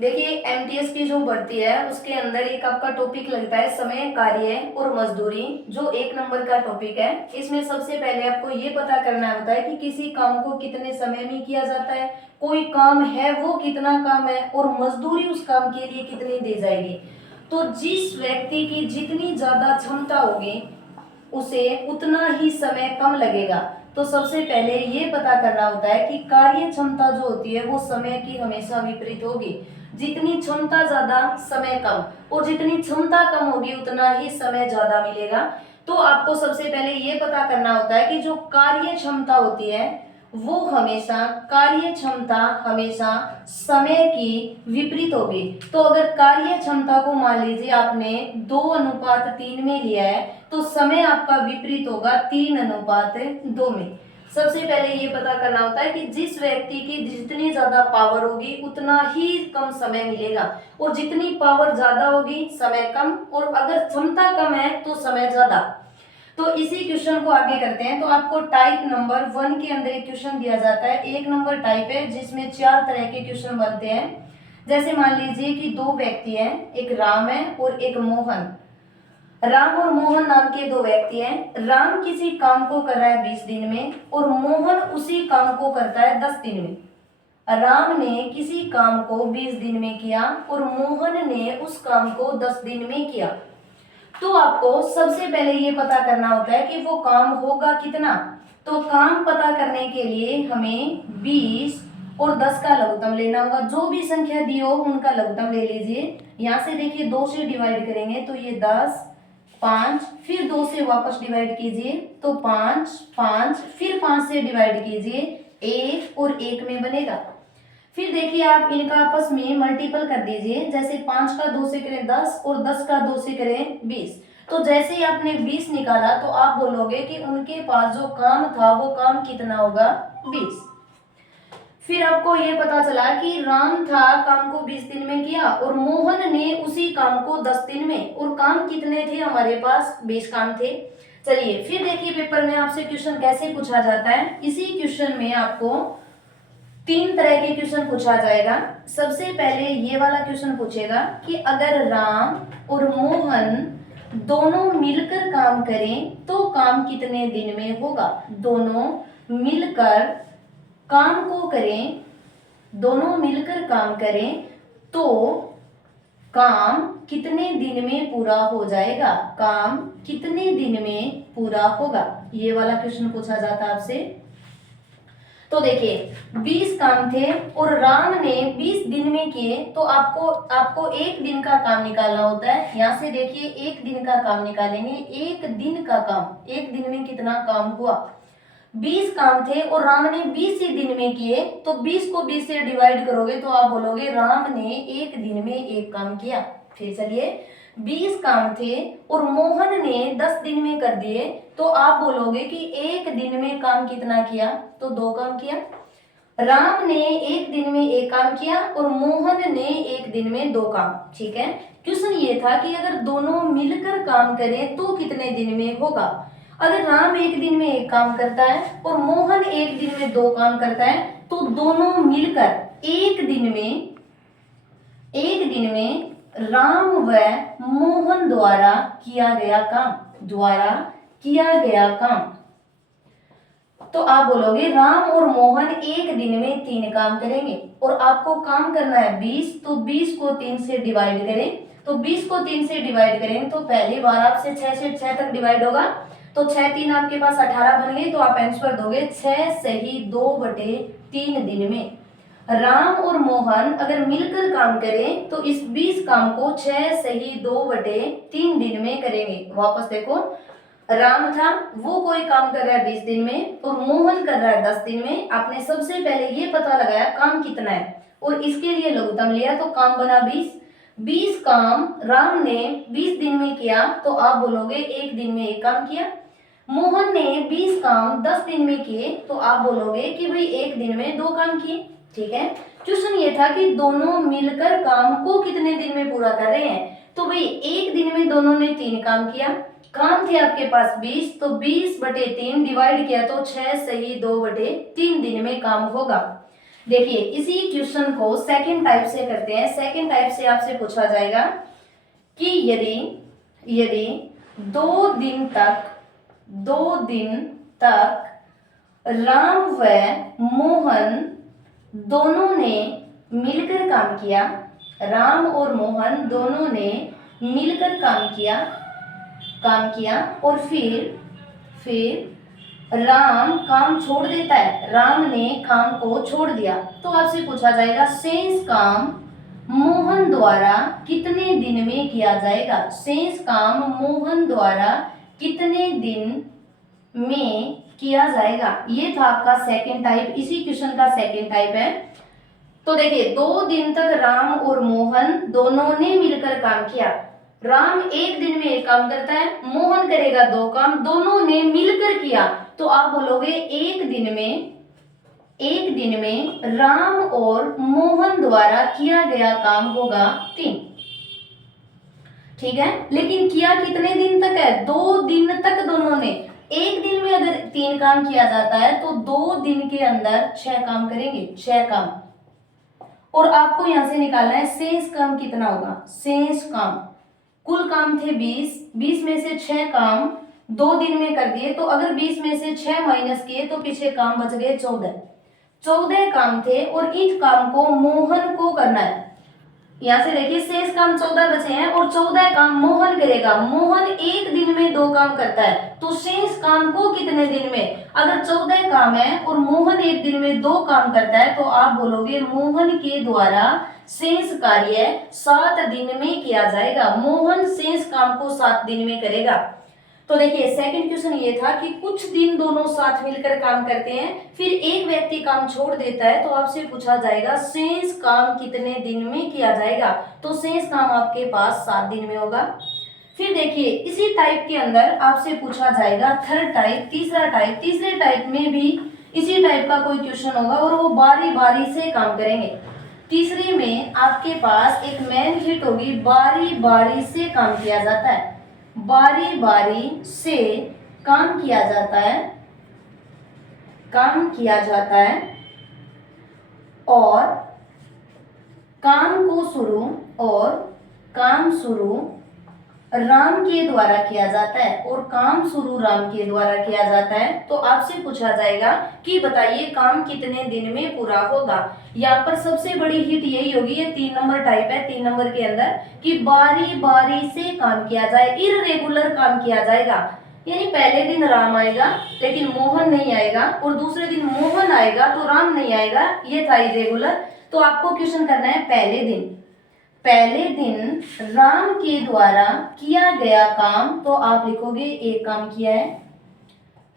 देखिए एमटीएस की जो भर्ती है उसके अंदर एक आपका टॉपिक लगता है समय, कार्य और मजदूरी, जो 1 नंबर का टॉपिक है। इसमें सबसे पहले आपको ये पता करना होता है कि किसी काम को कितने समय में किया जाता है, कोई काम है वो कितना काम है और मजदूरी उस काम के लिए कितनी दी जाएगी। तो जिस व्यक्ति की जितनी ज्यादा क्षमता होगी उसे उतना ही समय कम लगेगा। तो सबसे पहले ये पता करना होता है कि कार्य क्षमता जो होती है वो समय की हमेशा विपरीत होगी। जितनी क्षमता ज्यादा समय कम, और जितनी क्षमता कम होगी उतना ही समय ज्यादा मिलेगा। तो आपको सबसे पहले ये पता करना होता है कि जो कार्य क्षमता होती है वो हमेशा, कार्य क्षमता हमेशा समय की विपरीत होगी। तो अगर कार्य क्षमता को मान लीजिए आपने 2:3 में लिया है तो समय आपका विपरीत होगा 3:2 में। सबसे पहले ये पता करना होता है कि जिस व्यक्ति की जितनी ज्यादा पावर होगी उतना ही कम समय मिलेगा, और जितनी पावर ज्यादा होगी समय कम, और अगर क्षमता कम है तो समय ज्यादा। तो इसी क्वेश्चन को आगे करते हैं। तो आपको टाइप नंबर 1 के अंदर एक क्वेश्चन दिया जाता है। 1 नंबर टाइप है जिसमें 4 तरह के क्वेश्चन बनते हैं। जैसे मान लीजिए कि 2 व्यक्ति हैं, एक राम है और एक मोहन। राम और मोहन नाम के 2 व्यक्ति हैं। राम किसी काम को कर रहा है 20 दिन में और मोहन उसी काम को करता है 10 दिन में। राम ने किसी काम को 20 दिन में किया और मोहन ने उस काम को 10 दिन में किया। तो आपको सबसे पहले ये पता करना होता है कि वो काम होगा कितना। तो काम पता करने के लिए हमें 20 और 10 का लघुत्तम लेना होगा। जो भी संख्या दी हो उनका लघुत्तम ले लीजिए। यहाँ से देखिए 2 से डिवाइड करेंगे तो ये 10, 5, फिर 2 से वापस डिवाइड कीजिए तो 5, 5, फिर 5 से डिवाइड कीजिए 1 और 1 में बनेगा। फिर देखिए आप इनका आपस में मल्टीपल कर दीजिए। जैसे 5 का 2 से करें 10 और 10 का 2 से करें 20। तो जैसे ही आपने 20 निकाला तो आप बोलोगे कि उनके पास जो काम था वो काम कितना होगा, 20। फिर आपको ये पता चला कि राम था काम को 20 दिन में किया और मोहन ने उसी काम को 10 दिन में, और काम कितने थे हमारे पास, 20 काम थे। चलिए फिर देखिए पेपर में आपसे क्वेश्चन कैसे पूछा जाता है। इसी क्वेश्चन में आपको 3 तरह के क्वेश्चन पूछा जाएगा। सबसे पहले ये वाला क्वेश्चन पूछेगा कि अगर राम और मोहन दोनों मिलकर काम करें तो काम कितने दिन में होगा। दोनों मिलकर काम को करें, दोनों मिलकर काम करें तो काम कितने दिन में पूरा हो जाएगा, काम कितने दिन में पूरा होगा। ये वाला क्वेश्चन पूछा जाता है आपसे। तो देखिए 20 काम थे और राम ने 20 दिन में किए, तो आपको 1 दिन का काम निकालना होता है। यहाँ से देखिए 1 दिन का काम निकालेंगे। 1 दिन का काम, 1 दिन में कितना काम हुआ, 20 काम थे और राम ने 20 ही दिन में किए। तो 20 को 20 से डिवाइड करोगे तो आप बोलोगे राम ने 1 दिन में 1 काम किया। फिर चलिए 20 काम थे और मोहन ने 10 दिन में कर दिए, तो आप बोलोगे कि 1 दिन में काम कितना किया, तो 2 काम किया। राम ने 1 दिन में 1 काम किया और मोहन ने 1 दिन में 2 काम। ठीक है, क्वेश्चन ये था कि अगर दोनों मिलकर काम करें तो कितने दिन में होगा। अगर राम 1 दिन में 1 काम करता है और मोहन 1 दिन में 2 काम करता है तो दोनों मिलकर एक दिन में राम व मोहन द्वारा किया गया काम, तो आप बोलोगे राम और मोहन 1 दिन में 3 काम करेंगे और आपको काम करना है 20। तो 20 को 3 से डिवाइड करें, तो 20 को 3 से डिवाइड करें तो पहली बार आपसे 6 से 6 तक डिवाइड होगा, तो 6 3 आपके पास 18 बन गए। तो आप आंसर दोगे 6 सही 2/3 दिन में। राम और मोहन अगर मिलकर काम करें तो इस 20 काम को 6 सही 2/3 दिन में करेंगे। वापस देखो, राम था वो कोई काम कर रहा है 20 दिन में और मोहन कर रहा है 10 दिन में। आपने सबसे पहले ये पता लगाया काम कितना है और इसके लिए लघुत्तम लिया तो काम बना 20। 20 काम राम ने 20 दिन में किया, तो आप बोलोगे 1 दिन में 1 काम किया। मोहन ने 20 काम 10 दिन में किए, तो आप बोलोगे कि भाई 1 दिन में 2 काम किए। ठीक है, क्वेश्चन ये था कि दोनों मिलकर काम को कितने दिन में पूरा कर रहे हैं, तो भाई 1 दिन में दोनों ने 3 काम किया। काम थे आपके पास 20, तो 20/3 डिवाइड किया तो 6 सही 2/3 दिन में काम होगा। देखिए इसी क्वेश्चन को सेकंड टाइप से करते हैं। सेकंड टाइप से आपसे पूछा जाएगा कि यदि यदि 2 दिन तक राम व मोहन दोनों ने मिलकर काम किया, राम और मोहन दोनों ने मिलकर काम किया और फिर राम काम छोड़ देता है, राम ने काम को छोड़ दिया, तो आपसे पूछा जाएगा शेष काम मोहन द्वारा कितने दिन में किया जाएगा। शेष काम मोहन द्वारा कितने दिन में किया जाएगा। ये था आपका सेकंड टाइप, इसी क्वेश्चन का सेकंड टाइप है। तो देखिए 2 दिन तक राम और मोहन दोनों ने मिलकर काम किया। राम एक दिन में एक काम करता है, मोहन करेगा 2 काम, दोनों ने मिलकर किया, तो आप बोलोगे एक दिन में राम और मोहन द्वारा किया गया काम होगा 3। ठीक है, लेकिन किया कितने दिन तक है, 2 दिन तक दोनों ने। एक दिन में अगर 3 काम किया जाता है तो 2 दिन के अंदर 6 काम करेंगे, 6 काम। और आपको यहां से निकालना है शेष काम कितना होगा। शेष काम, कुल काम थे 20 में से 6 काम 2 दिन में कर दिए, तो अगर 20 में से 6 माइनस किए तो पीछे काम बच गए 14 काम थे, और इस काम को मोहन को करना है। यहाँ से देखिए शेष काम 14 बचे हैं और 14 काम मोहन करेगा। मोहन एक दिन में 2 काम करता है, तो शेष काम को कितने दिन में, अगर 14 काम है और मोहन एक दिन में 2 काम करता है, तो आप बोलोगे मोहन के द्वारा शेष कार्य 7 दिन में किया जाएगा। मोहन शेष काम को 7 दिन में करेगा। तो देखिए सेकंड क्वेश्चन ये था कि कुछ दिन दोनों साथ मिलकर काम करते हैं, फिर एक व्यक्ति काम छोड़ देता है, तो आपसे पूछा जाएगा शेष काम कितने दिन में किया जाएगा। तो शेष काम आपके पास 7 दिन में होगा। फिर देखिए इसी टाइप के अंदर आपसे पूछा जाएगा थर्ड टाइप, तीसरा टाइप। तीसरे टाइप में भी इसी टाइप का कोई क्वेश्चन होगा और वो बारी बारी से काम करेंगे। तीसरे में आपके पास एक मेन हिट होगी, बारी बारी से काम किया जाता है। बारी बारी से काम किया जाता है और काम शुरू राम के द्वारा किया जाता है, और काम शुरू राम के द्वारा किया जाता है। तो आपसे पूछा जाएगा कि बताइए काम कितने दिन में पूरा होगा। यहाँ पर सबसे बड़ी हिट यही होगी, ये 3 नंबर टाइप है, 3 नंबर के अंदर, कि बारी बारी से काम किया जाए, इररेगुलर काम किया जाएगा। यानी पहले दिन राम आएगा लेकिन मोहन नहीं आएगा, और दूसरे दिन मोहन आएगा तो राम नहीं आएगा, ये था इरेगुलर। तो आपको क्वेश्चन करना है पहले दिन राम के द्वारा किया गया काम, तो आप लिखोगे एक काम किया है।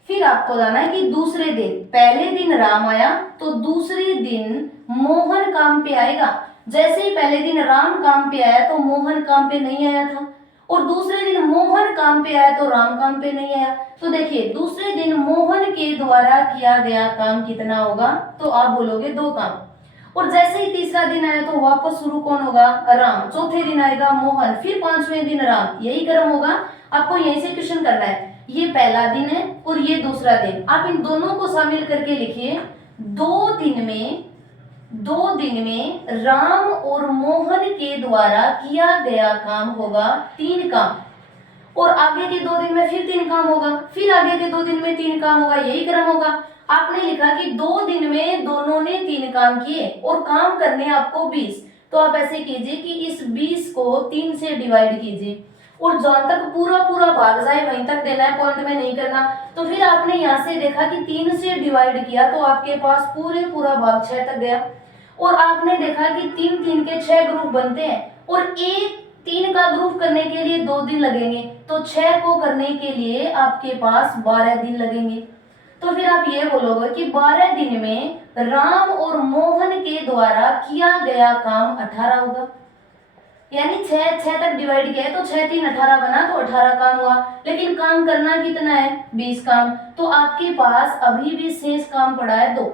फिर आपको जाना है कि दूसरे दिन, पहले दिन राम आया तो दूसरे दिन मोहन काम पे आएगा। जैसे ही पहले दिन राम काम पे आया तो मोहन काम पे नहीं आया था, और दूसरे दिन मोहन काम पे आया तो राम काम पे नहीं आया। तो देखिए दूसरे दिन मोहन के द्वारा किया गया काम कितना होगा, तो आप बोलोगे 2 काम। और जैसे ही तीसरा दिन आया तो वापस शुरू कौन होगा, राम। चौथे दिन आएगा मोहन, फिर 5वें दिन राम, यही क्रम होगा। आपको यहीं से क्वेश्चन करना है, ये पहला दिन है और ये दूसरा दिन, आप इन दोनों को शामिल करके लिखिए। 2 दिन में राम और मोहन के द्वारा किया गया काम होगा 3 काम, और आगे के 2 दिन में फिर 3 काम होगा, फिर आगे के 2 दिन में 3 काम होगा, यही क्रम होगा। आपने लिखा कि 2 दिन में दोनों ने 3 काम किए और काम करने आपको 20, तो आप ऐसे कीजिए कि इस 20 को 3 से डिवाइड कीजिए, और जहां तक पूरा भाग जाए वहीं तक देना है, पॉइंट में नहीं करना। तो फिर आपने यहाँ से देखा कि 3 से डिवाइड किया तो आपके पास पूरा भाग 6 तक गया, और आपने देखा कि 3 के 6 ग्रुप बनते हैं, और एक 3 का ग्रुप करने के लिए 2 दिन लगेंगे, तो 6 को करने के लिए आपके पास 12 दिन लगेंगे। तो फिर आप ये बोलोगे कि 12 दिन में राम और मोहन के द्वारा किया गया काम 18 होगा। यानी 6 तक डिवाइड किया है तो 6 3 18 बना, तो 18 काम हुआ, लेकिन काम करना कितना है, 20 काम। तो आपके पास अभी भी शेष काम पड़ा है 2।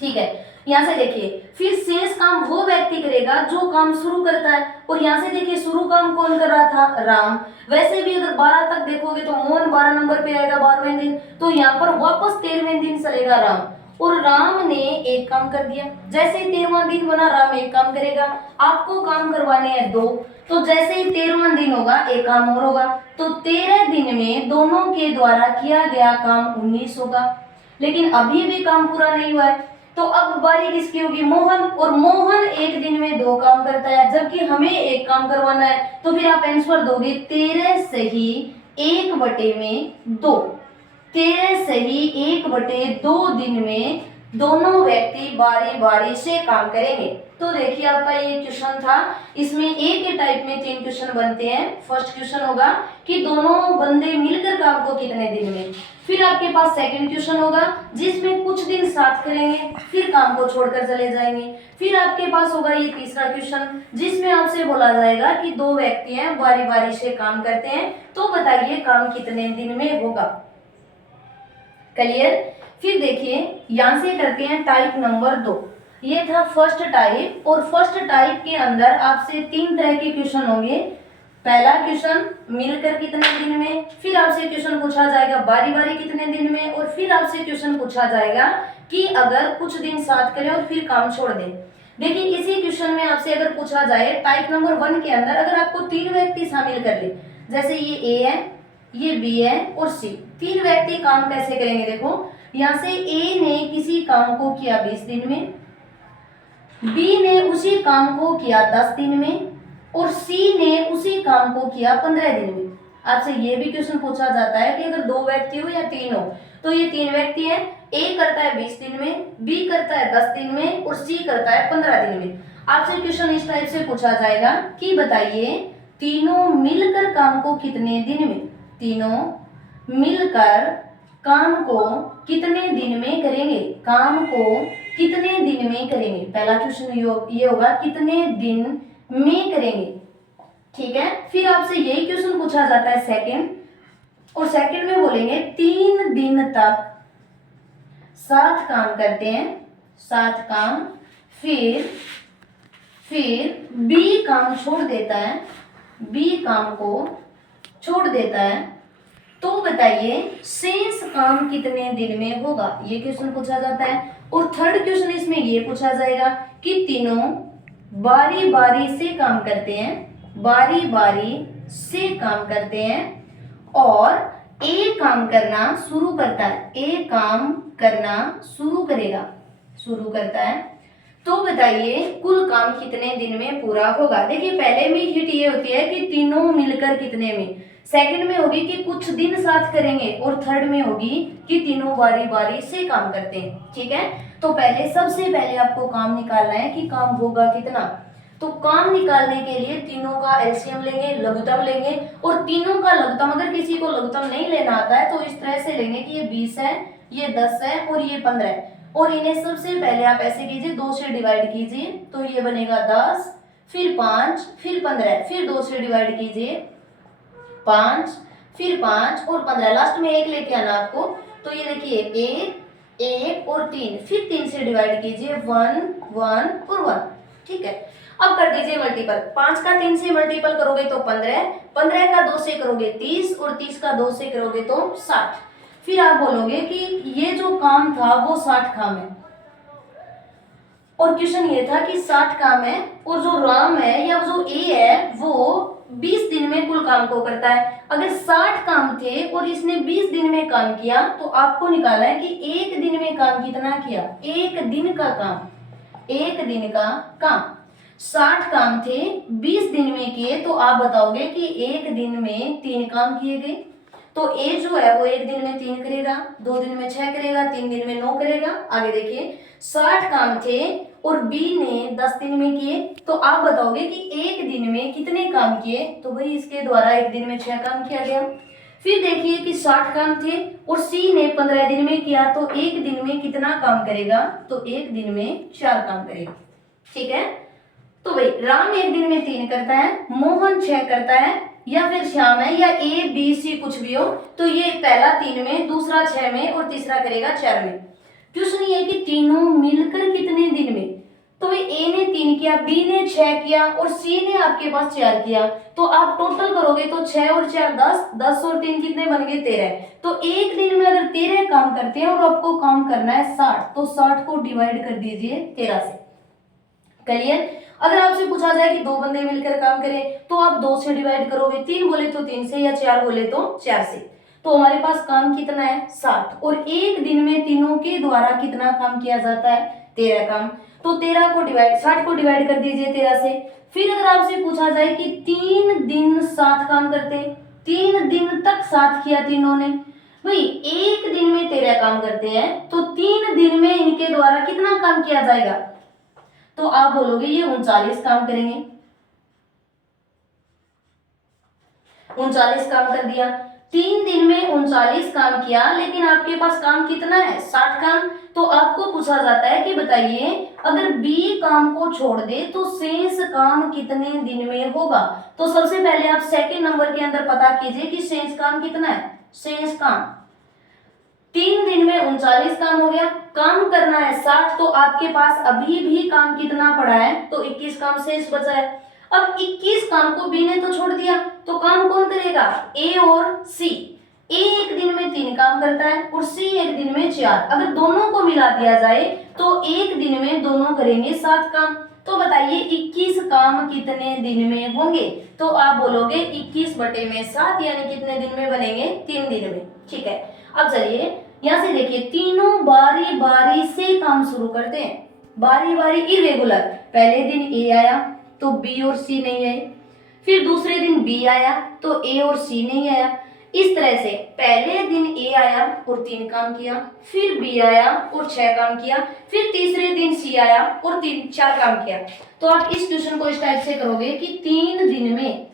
ठीक है, यहाँ से देखिए फिर शेष काम वो व्यक्ति करेगा जो काम शुरू करता है, और यहाँ से देखिए शुरू काम कौन कर रहा था, राम। वैसे भी अगर 12 तक देखोगे तो मोहन 12 नंबर पे आएगा 12वें दिन, तो यहाँ पर वापस 13वें दिन चलेगा राम, और राम ने एक काम कर दिया। जैसे ही 13वां दिन बना, राम एक काम करेगा, आपको काम करवाने हैं 2, तो जैसे ही 13वां दिन होगा एक काम और होगा, तो 13 दिन में दोनों के द्वारा किया गया काम 19 होगा। लेकिन अभी भी काम पूरा नहीं हुआ है, तो अब बारी किसकी होगी? मोहन। और मोहन एक दिन में 2 काम करता है, जबकि हमें एक काम करवाना है। तो फिर आप आंसर दोगे 13 सही 1/2। 13 सही 1/2 दिन में दोनों व्यक्ति बारी बारी से काम करेंगे। तो देखिए आपका ये क्वेश्चन था, इसमें एक ही टाइप में 3 क्वेश्चन बनते हैं। फर्स्ट क्वेश्चन होगा कि दोनों बंदे मिलकर काम को कितने दिन में। फिर आपके पास सेकंड क्वेश्चन होगा जिसमें कुछ दिन साथ करेंगे, फिर काम को छोड़कर चले जाएंगे। फिर आपके पास होगा ये तीसरा क्वेश्चन जिसमें आपसे बोला जाएगा कि 2 व्यक्ति हैं, बारी बारी से काम करते हैं, तो बताइए काम कितने दिन में होगा। क्लियर? फिर देखिए यहां से करते हैं टाइप नंबर 2। ये था फर्स्ट टाइप, और फर्स्ट टाइप के अंदर आपसे 3 तरह के क्वेश्चन होंगे। पहला क्वेश्चन मिलकर कितने दिन में, फिर आपसे क्वेश्चन पूछा जाएगा बारी बारी कितने दिन में, और फिर आपसे क्वेश्चन पूछा जाएगा कि अगर कुछ दिन साथ करें और फिर काम छोड़ दें। देखिए इसी क्वेश्चन में आपसे अगर पूछा जाए टाइप नंबर 1 के अंदर, अगर आपको 3 व्यक्ति शामिल कर ले, जैसे ये ए है, ये बी है और सी, 3 व्यक्ति काम कैसे करेंगे? देखो यहाँ से ए ने किसी काम को किया 20 दिन में, बी ने उसी काम को किया 10 दिन में, और सी ने उसी काम को किया 15 दिन में। आपसे ये भी क्वेश्चन पूछा जाता है कि अगर 2 व्यक्ति हो या 3 हो, तो ये 3 व्यक्ति हैं, ए करता है 20 दिन में, बी करता है 10 दिन में और सी करता है 15 दिन में। आपसे क्वेश्चन इस टाइप से पूछा जाएगा कि बताइए तीनों मिलकर काम को कितने दिन में, तीनों मिलकर काम को कितने दिन में करेंगे, काम को कितने दिन में करेंगे। पहला क्वेश्चन ये होगा कितने दिन में करेंगे, ठीक है। फिर आपसे यही क्वेश्चन पूछा जाता है सेकंड, और सेकंड में बोलेंगे 3 दिन तक साथ काम करते हैं, साथ काम, फिर बी काम छोड़ देता है, बी काम को छोड़ देता है, तो बताइए शेष काम कितने दिन में होगा, ये क्वेश्चन पूछा जाता है। और थर्ड क्वेश्चन इसमें ये पूछा जाएगा कि तीनों बारी बारी से काम करते हैं, बारी बारी से काम करते हैं, और ए काम करना शुरू करता है, ए काम करना शुरू करता है, तो बताइए कुल काम कितने दिन में पूरा होगा। देखिए पहले में हिट ये होती है कि तीनों मिलकर कितने में, सेकंड में होगी कि कुछ दिन साथ करेंगे, और थर्ड में होगी कि तीनों बारी बारी से काम करते हैं, ठीक है। तो सबसे पहले आपको काम निकालना है कि काम होगा कितना। तो काम निकालने के लिए तीनों का एलसीएम लेंगे, लघुत्तम लेंगे, और तीनों का लघुत्तम, अगर किसी को लघुत्तम नहीं लेना आता है तो इस तरह से लेंगे कि ये 20 है, ये 10 है और ये 15 है, और इन्हें सबसे पहले आप ऐसे कीजिए 2 से डिवाइड कीजिए, तो ये बनेगा 10, फिर 5, फिर 15, फिर 2 से डिवाइड कीजिए 5, फिर 5 और 15, लास्ट में 1 लेके आना आपको। तो ये देखिए 1 और 3, फिर 3 से डिवाइड कीजिए 1, 1 और 1, ठीक है। अब कर दीजिए मल्टीपल, 5 का 3 से मल्टीपल करोगे तो 15, 15 का 2 से करोगे 30, और 30 का 2 से करोगे तो 60। फिर आप बोलोगे कि ये जो काम था वो 60 काम है, और क्वेश्चन ये था कि 60 काम है, और जो राम है या जो ए है वो 20 दिन में कुल काम को करता है। अगर 60 काम थे और इसने 20 दिन में काम किया, तो आपको निकालना है कि एक दिन में काम कितना किया, एक दिन का काम, एक दिन का काम। 60 काम थे, 20 दिन में किए, तो आप बताओगे कि एक दिन में 3 काम किए गए। तो ए जो है वो एक दिन में 3 करेगा, 2 दिन में 6 करेगा, 3 दिन में 9 करेगा। आगे देखिए 60 काम थे और बी ने 10 दिन में किए, तो आप बताओगे कि एक दिन में कितने काम किए, तो भाई इसके द्वारा एक दिन में 6 काम किया गया। फिर देखिए कि 60 काम थे और सी ने 15 दिन में किया, तो एक दिन में कितना काम करेगा, तो एक दिन में 4 काम करेगा, ठीक है। तो भाई राम एक दिन में 3 करता है, मोहन 6 करता है, या फिर श्याम है, या ए बी सी कुछ भी हो, तो ये पहला 3 में, दूसरा 6 में और तीसरा करेगा 4 में। क्वेश्चन ये है कि तीनों मिलकर कितने दिन में, तो भाई ए ने 3 किया किया, बी ने 6 किया और सी ने आपके पास 4 किया, तो आप टोटल करोगे तो 6 और 4 10, 10 और 3 कितने बन गए 13। तो एक दिन में अगर 13 काम करते हैं और आपको काम करना है 60, तो 60 को डिवाइड कर दीजिए 13 से। क्लियर। अगर आपसे पूछा जाए कि दो बंदे मिलकर काम करें तो आप 2 से डिवाइड करोगे, 3 बोले तो 3 से या 4 बोले तो 4 से। तो हमारे पास काम कितना है 60, और एक दिन में तीनों के द्वारा कितना काम किया जाता है 13 काम। तो 13 को डिवाइड 60 को डिवाइड कर दीजिए 13 से। फिर अगर आपसे पूछा जाए कि 3 दिन 7 काम करते, 3 दिन तक 7 किया तीनों ने, भाई एक दिन में 13 काम करते हैं तो 3 दिन में इनके द्वारा कितना काम किया जाएगा, तो आप बोलोगे ये 39 काम करेंगे। 39 काम कर दिया, 3 दिन में 39 काम किया, लेकिन आपके पास काम कितना है 60 काम। तो आपको पूछा जाता है कि बताइए अगर बी काम को छोड़ दे तो शेष काम कितने दिन में होगा। तो सबसे पहले आप सेकंड नंबर के अंदर पता कीजिए कि शेष काम कितना है। शेष काम 3 दिन में 39 काम हो गया, काम करना है 60, तो आपके पास अभी भी काम कितना पड़ा है, तो 21 काम शेष बचा है। अब 21 काम को बी ने तो छोड़ दिया, तो काम कौन करेगा, ए और सी। ए एक दिन में 3 काम करता है और सी एक दिन में 4। अगर दोनों को मिला दिया जाए तो एक दिन में दोनों करेंगे 7 काम। तो बताइए 21 काम कितने दिन में होंगे, तो आप बोलोगे 21 बटे में 7 यानी कितने दिन में बनेंगे 3 दिन में। ठीक है, अब चलिए यहाँ से देखिए तीनों बारी बारी से काम शुरू करते हैं, बारी बारी इरेगुलर। पहले दिन ए आया तो बी और सी नहीं आए, फिर दूसरे दिन बी आया तो ए और सी नहीं आया। इस तरह से पहले दिन ए आया और 3 काम किया, फिर बी आया और 6 काम किया, फिर तीसरे दिन सी आया और 4 काम किया। तो आप इस क्वेश्चन को इस टाइप से करोगे कि 3 दिन में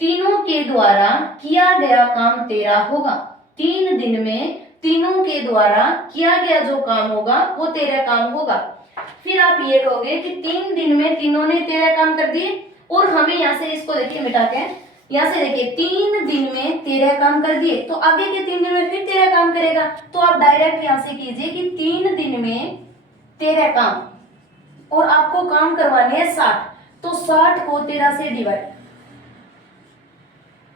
तीनों के द्वारा किया गया काम 13 होगा। 3 दिन में तीनों के द्वारा किया गया जो काम होगा वो 13 काम होगा। फिर आप ये कहोगे कि 3 दिन में तीनों ने 13 काम कर दिए, और हमें यहाँ से इसको देखिए मिटा के, यहाँ से देखिए 3 दिन में 13 काम कर दिए, तो आगे के 3 दिन में फिर 13 काम करेगा। तो आप डायरेक्ट यहाँ से कीजिए कि 3 दिन में 13 काम, और आपको काम करवाने हैं 60, तो 60 को 13 से डिवाइड।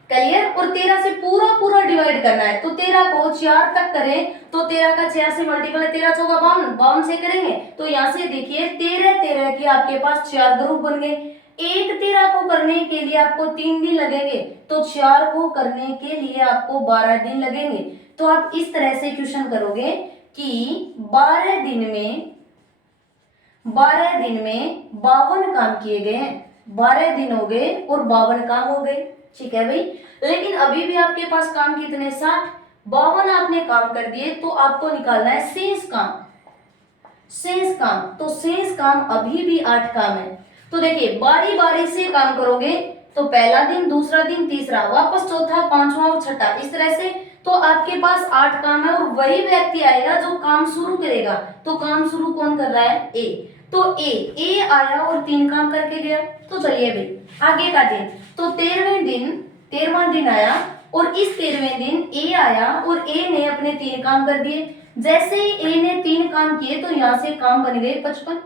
क्लियर। और 13 से पूरा डिवाइड करना है, तो 13 को 4 तक करें तो 13 का 6 से मल्टीपल है, 13 चौका 52 से करेंगे। तो यहाँ से देखिए 13 के आपके पास 4 ग्रुप बन गए। एक 13 को करने के लिए आपको 3 दिन लगेंगे, तो 4 को करने के लिए आपको 12 दिन लगेंगे। तो आप इस तरह से क्वेश्चन करोगे कि 12 दिन में 52 काम किए गए हैं, 12 दिन हो गए और 52 काम हो गए। ठीक है भाई, लेकिन अभी भी आपके पास काम कितने 60, 52 आपने काम कर दिए, तो आपको निकालना है शेष काम। तो शेष काम अभी भी 8 काम है। तो देखिए बारी बारी से काम करोगे, तो पहला दिन, दूसरा दिन, तीसरा, वापस चौथा, पांचवा और छठा, इस तरह से। तो आपके पास 8 काम है, और वही व्यक्ति आएगा जो काम शुरू करेगा। तो काम शुरू कौन कर रहा है, ए। तो ए आया और 3 काम करके गया। तो चलिए भाई आगे का दिन, तो 13वां दिन आया, और इस 13वें दिन ए आया और ए ने अपने 3 काम कर दिए। जैसे ही ए ने 3 काम किए तो यहाँ से काम बन गए 55,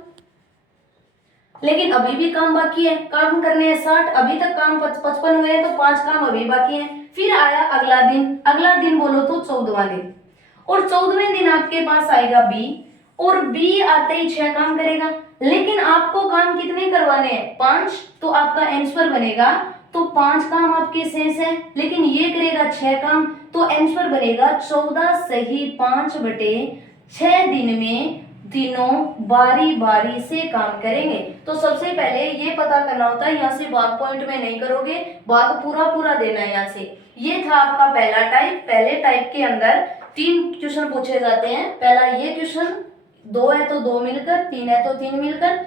लेकिन अभी भी काम बाकी है, काम करने हैं 60, अभी तक काम 55 हुए हैं, तो 5 काम अभी बाकी हैं। फिर आया अगला दिन बोलो तो 14वां दिन, और 14वें दिन आपके पास आएगा बी, और बी आते ही 6 काम करेगा, लेकिन आपको काम कितने करवाने हैं 5, तो आपका आंसर बनेगा, तो 5 काम आपके शेष है, लेकिन ये करेगा 6 काम, तो आंसर बनेगा 14 सही 5 बटे 6 दिन में तीनों बारी बारी से काम करेंगे। तो सबसे पहले ये पता करना होता है, यहाँ से भाग पॉइंट में नहीं करोगे, भाग पूरा देना है यहाँ से। ये था आपका पहला टाइप। पहले टाइप के अंदर 3 क्वेश्चन पूछे जाते हैं। पहला ये क्वेश्चन, 2 है तो 2 मिलकर, 3 है तो 3 मिलकर।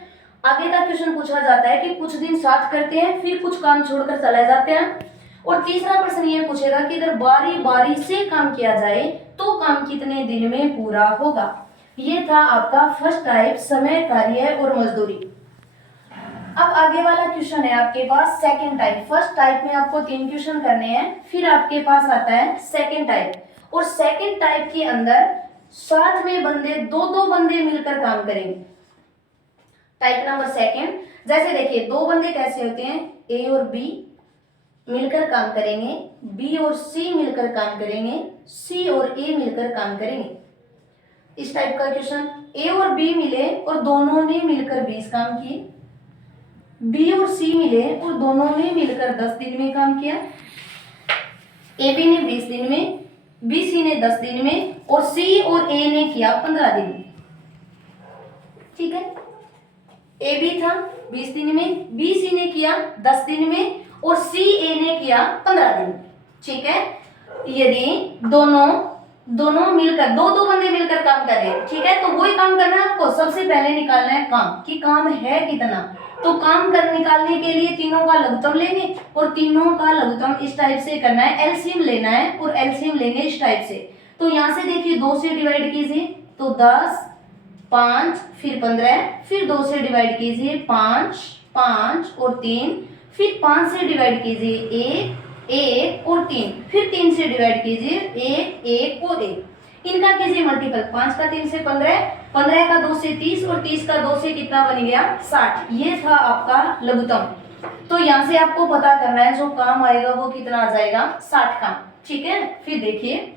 आगे का क्वेश्चन पूछा जाता है कि कुछ दिन साथ करते हैं, फिर कुछ काम छोड़कर चले जाते हैं। और तीसरा प्रश्न ये पूछेगा कि अगर बारी बारी से काम किया जाए तो काम कितने दिन में पूरा होगा। ये था आपका फर्स्ट टाइप, समय, कार्य और मजदूरी। अब आगे वाला क्वेश्चन है आपके पास सेकंड टाइप। फर्स्ट टाइप में आपको 3 क्वेश्चन करने हैं, फिर आपके पास आता है सेकंड टाइप। और सेकंड टाइप के अंदर साथ में बंदे, 2-2 बंदे मिलकर काम करेंगे। टाइप नंबर सेकंड, जैसे देखिए दो बंदे कैसे होते हैं, ए और बी मिलकर काम करेंगे, बी और सी मिलकर काम करेंगे, सी और ए मिलकर काम करेंगे। इस टाइप का क्वेश्चन, ए और बी मिले और दोनों ने मिलकर 20 काम किए, बी और सी मिले और दोनों ने मिलकर 10 दिन में काम किया, ए बी ने 20 दिन में, बी सी ने 10 दिन में और सी और ए ने किया 15 दिन में। ठीक है, ए बी था 20 दिन में, बी सी ने किया 10 दिन में और सी ए ने किया 15 दिन में। ठीक है, यदि दोनों मिलकर दो बंदे मिलकर काम कर रहे हैं, ठीक है, तो वही काम करना है आपको। सबसे पहले निकालना है काम कि काम है कितना। तो काम कर निकालने के लिए तीनों का लघुत्तम लेंगे और तीनों का लघुत्तम इस टाइप से करना है, एलसीएम लेना है और एलसीएम लेंगे इस टाइप से। तो यहाँ से देखिए 2 से डिवाइड कीजिए तो 10, 5 फिर 15, फिर 2 से डिवाइड कीजिए 5, 5 और 3, फिर 5 से डिवाइड कीजिए 1, 1 और 3, फिर 3 से डिवाइड कीजिए 1, 1 और 1। इनका कीजिए मल्टीपल, 5 का 3 से 15, 15 का 2 से 30 और 30 का 2 से कितना बन गया 60। ये था आपका लघुत्तम। तो यहाँ से आपको पता करना है जो काम आएगा वो कितना आ जाएगा 60 काम। ठीक है, फिर देखिए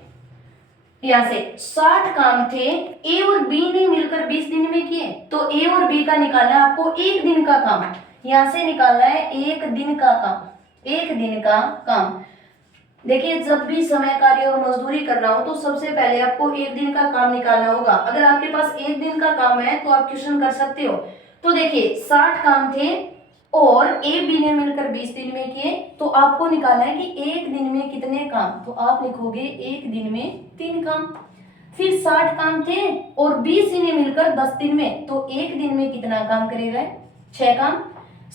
यहाँ से 60 काम थे, ए और बी ने मिलकर 20 दिन में किए, तो ए और बी का निकालना है आपको एक दिन का काम। यहाँ से निकालना है एक दिन का काम, एक दिन का काम। देखिए जब भी समय, कार्य और मजदूरी करना हो तो सबसे पहले आपको एक दिन का काम निकालना होगा। अगर आपके पास एक दिन का काम है तो आप क्वेश्चन कर सकते हो। तो देखिए 60 काम थे और ए बी ने मिलकर 20 दिन में किए, तो आपको निकालना है कि एक दिन में कितने काम। तो आप लिखोगे एक दिन में 3 काम। फिर 60 काम थे और बी सी ने मिलकर 10 दिन में, तो एक दिन में कितना काम करेगा 6 काम।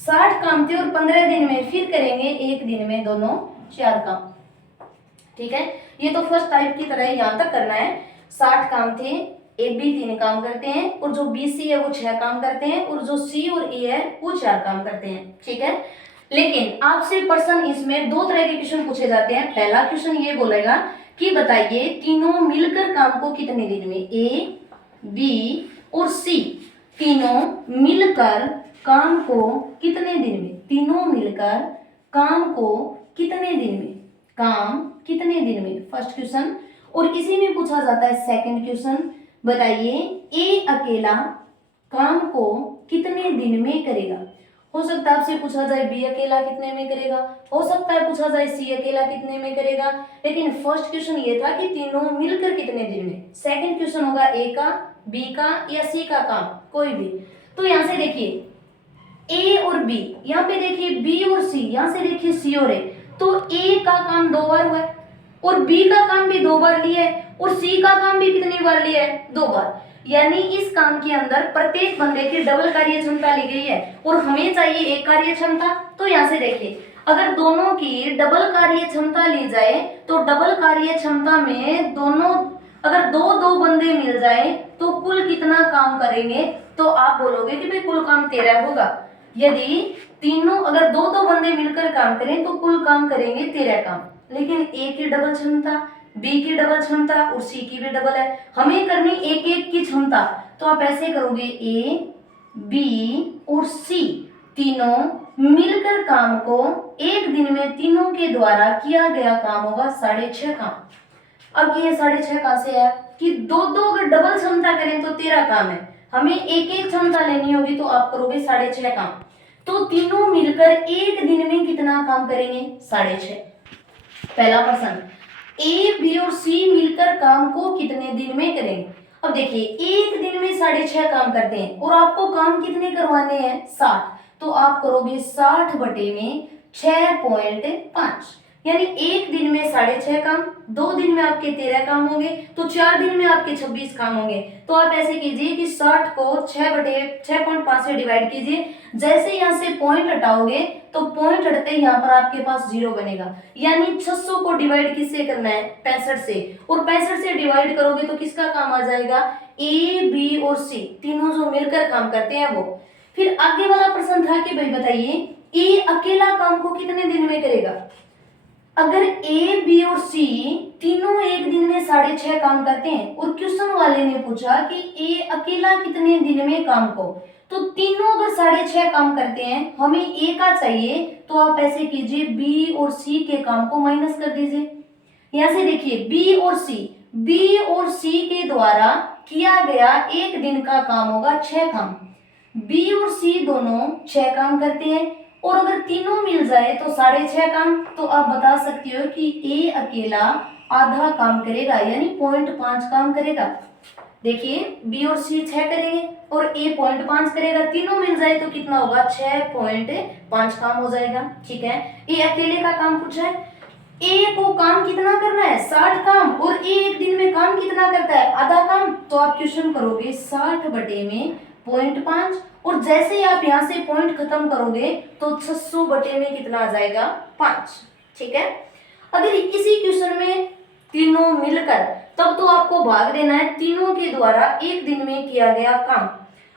60 काम थे और 15 दिन में फिर करेंगे एक दिन में दोनों 4 काम। ठीक है, ये तो फर्स्ट टाइप की तरह यहाँ तक करना है। 60 काम थे, ए बी 3 काम करते हैं और जो बी सी है वो 6 काम करते हैं और जो सी और ए है वो 4 काम करते हैं। ठीक है, लेकिन आपसे प्रश्न इसमें 2 तरह के क्वेश्चन पूछे जाते हैं। पहला क्वेश्चन ये बोलेगा कि बताइए तीनों मिलकर काम को कितने दिन में, ए बी और सी तीनों मिलकर काम को कितने दिन में, तीनों मिलकर काम को कितने दिन में, काम कितने दिन में, फर्स्ट क्वेश्चन। और इसी में पूछा जाता है सेकंड क्वेश्चन, बताइए ए अकेला काम को कितने दिन में करेगा। हो सकता है आपसे पूछा जाए बी अकेला कितने में करेगा, हो सकता है पूछा जाए सी अकेला कितने में करेगा, लेकिन फर्स्ट क्वेश्चन ये था कि तीनों मिलकर कितने दिन में। सेकंड क्वेश्चन होगा ए का, बी का या सी का काम, कोई भी। तो यहाँ से देखिए ए और बी, यहाँ पे देखिए बी और सी, यहाँ से देखिए सी और ए, तो ए का काम 2 बार हुआ है और बी का काम भी 2 बार लिया है और सी का काम भी कितनी बार लिया है 2 बार। यानी इस काम के अंदर प्रत्येक बंदे की डबल कार्य क्षमता ली गई है और हमें चाहिए एक कार्य क्षमता। तो यहाँ से देखिए अगर दोनों की डबल कार्य क्षमता ली जाए तो डबल कार्य क्षमता में दोनों अगर दो बंदे मिल जाए तो कुल कितना काम करेंगे, तो आप बोलोगे कि भाई कुल काम 13 होगा। यदि तीनों अगर दो बंदे मिलकर काम करें तो कुल काम करेंगे 13 काम, लेकिन ए की डबल क्षमता, बी की डबल क्षमता और सी की भी डबल है, हमें करनी एक एक की क्षमता। तो आप ऐसे करोगे ए बी और सी तीनों मिलकर काम को एक दिन में तीनों के द्वारा किया गया काम होगा 6.5 काम। अब ये 6.5 कहां से है कि दो अगर डबल क्षमता करें तो 13 काम है, हमें एक एक क्षमता लेनी होगी तो आप करोगे 6.5 काम। तो तीनों मिलकर एक दिन में कितना काम करेंगे 6.5। पहला प्रश्न, ए बी और सी मिलकर काम को कितने दिन में करेंगे। अब देखिए एक दिन में 6.5 काम करते हैं और आपको काम कितने करवाने हैं 60, तो आप करोगे 60 बटे में 6.5, यानी एक दिन में 6.5 काम, 2 दिन में आपके 13 काम होंगे, तो 4 दिन में आपके 26 काम होंगे। तो आप ऐसे कीजिए कि 60 को 6.5 से डिवाइड कीजिए, जैसे यहाँ से पॉइंट हटाओगे तो पॉइंट हटते ही यहाँ पर आपके पास 0 बनेगा, यानी 600 को डिवाइड किससे करना है 65 से, और 65 से डिवाइड करोगे तो किसका काम आ जाएगा ए बी और सी तीनों जो मिलकर काम करते हैं वो। फिर आगे वाला प्रश्न था कि भाई बताइए ए अकेला काम को कितने दिन में करेगा। अगर ए बी और सी तीनों एक दिन में 6.5 काम करते हैं और क्वेश्चन वाले ने पूछा कि ए अकेला कितने दिन में काम को, तो तीनों अगर 6.5 काम करते हैं, हमें ए का चाहिए, तो आप ऐसे कीजिए बी और सी के काम को माइनस कर दीजिए। यहां से देखिए बी और सी के द्वारा किया गया एक दिन का काम होगा 6 काम। बी और सी दोनों 6 काम करते हैं, और अगर तीनों मिल जाए तो 6.5 काम। तो आप बता सकते हो कि ए अकेला आधा काम करेगा, यानी 0.5 काम करेगा। देखिए बी और सी 6 करेंगे और ए 0.5 करेगा, तीनों मिल जाए तो कितना होगा 6.5 काम हो जाएगा। ठीक है, ए अकेले का काम पूछा है, ए को काम कितना करना है 60 काम, और ए एक दिन में काम कितना करता है आधा काम। तो आप क्वेश्चन करोगे 60 बटे में 0.5, और जैसे ही आप यहाँ से पॉइंट खत्म करोगे तो 600 बटे में कितना आ जाएगा 5। ठीक है, अगर इसी क्वेश्चन में तीनों मिलकर, तब तो आपको भाग देना है तीनों के द्वारा एक दिन में किया गया काम।